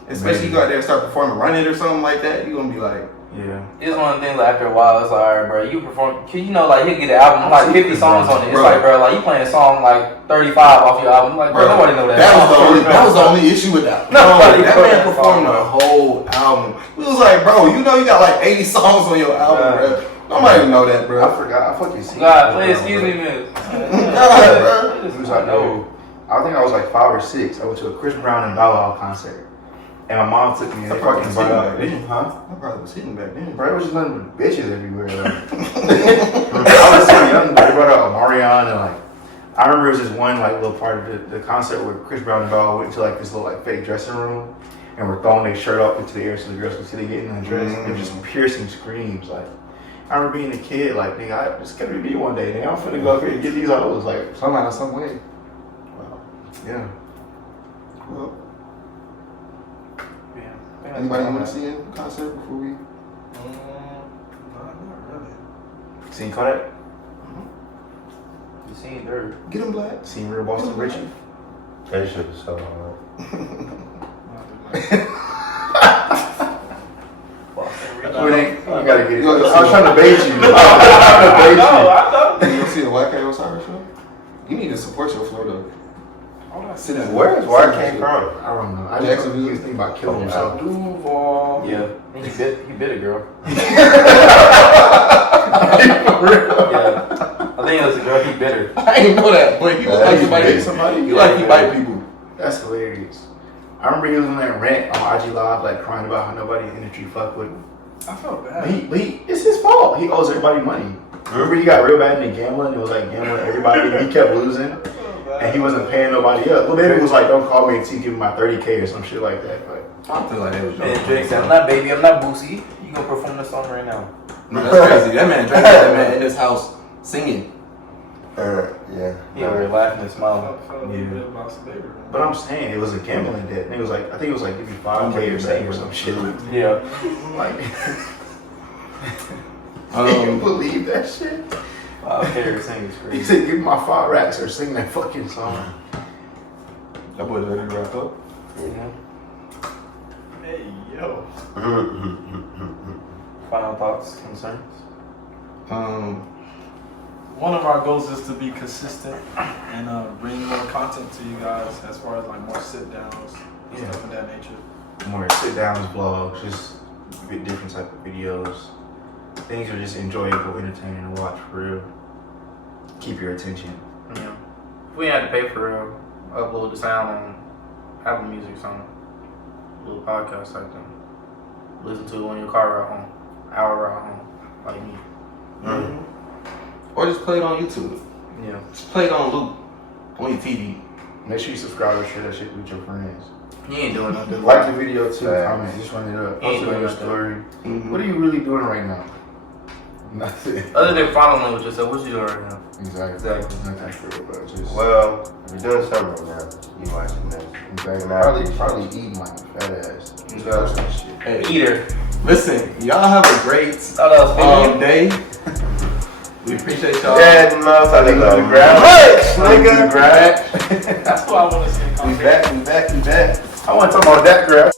Especially you go out there and start performing Run It or something like that, you gonna be like, yeah. It's one of the things like after a while, it's like, alright, bro, you perform, cause you know, like he'll get an album like 50 songs on it. It's like, bro, like you playing a song like 35 off your album, like, bro, nobody know that. That was the only issue with that. Nobody that man performed the whole album. We was like, bro, you know you got like 80 songs on your album, bro. Nobody know that, bro. I forgot. I fucking see. God, please excuse me, man. God, bro. He was like, no. I think I was like 5 or 6. I went to a Chris Brown and Bow Wow concert. And my mom took me and they fucking brought out. My brother was hitting back then. Bro, it was just nothing but bitches everywhere. Like. I was so young, but they brought out Omarion and like, I remember it was this one like little part of the concert where Chris Brown and Bow Wow went to like this little like fake dressing room and were throwing their shirt up into the air so the girls could see they getting undressed. It was just piercing screams. Like, I remember being a kid, like, nigga, it's gonna be me one day, nigga. I'm finna go up here and get these hoes, like, somehow, some way. Wow. Yeah. Well, Yeah. anybody want to see a concert before we? No, not really. Seen Kodak? You seen Dirt? Get him black. Seen Real Boston Richie? That shit was so hard. You gotta get it. I was trying to bait you. I was trying to bait you. You gonna see the White K Osiris show? You need to support your flow though. Sit down. Where is White King from? I don't know. I Jacksonville. he was thinking about killing himself. Duval. Yeah. He bit a girl. For real. Yeah. I think it was a girl he bit her. I didn't know that, but you look like somebody. You like you bite people. That's hilarious. I remember he was on that rant on IG Live, like crying about how nobody in the industry fuck with him. I felt bad. But he, it's his fault. He owes everybody money. Remember he got real bad into gambling? It was like gambling everybody and he kept losing. And he wasn't paying nobody up. Well, baby was like, don't call me until you give me my 30K or some shit like that. But I feel like that was Man, Drake said, I'm not baby, I'm not Boosie. You gonna perform the song right now. No, that's crazy. That man Drake had that man in his house singing. Yeah. He over there laughing and I smiling. felt a little bit about some baby. But I'm saying it was a gambling debt. And it was like, I think it was like give me 5K or something or some shit. Yeah. Like, can you believe that shit? Okay, singing is He crazy. said, give me my 5 racks or sing that fucking song. That boy ready to wrap up. Yeah. Hey, yo. Final thoughts, concerns? One of our goals is to be consistent and bring more content to you guys as far as like more sit downs and stuff of that nature. More sit downs, vlogs, just different type of videos. things are just enjoyable, entertaining to watch for real. Keep your attention. Yeah. If we had to pay for real, upload the sound on Apple Music or something. Little podcast type thing. Listen to it on your car ride home. Hour ride home. Like me. Or just play it on YouTube. Yeah. Just play it on loop on your TV. Make sure you subscribe and share that shit with your friends. He ain't doing nothing. Like the video too, Right. comment, just run it up. He ain't Post it on doing your nothing. story. Mm-hmm. What are you really doing right now? Nothing. Other than following with yourself, what you doing right now? Exactly. Nothing for real, bro. Just Well, we're doing something right now. You watching this? exactly. Probably eating my fat ass. Just post that shit. Hey, Eater. listen, y'all have a great Thought that was vegan. day. We appreciate y'all. Yeah, motherfucker, Nigga to the go. ground. Rich, Nigga to the nigga. ground. That's what I want to see. We back. I want to talk about that, girl.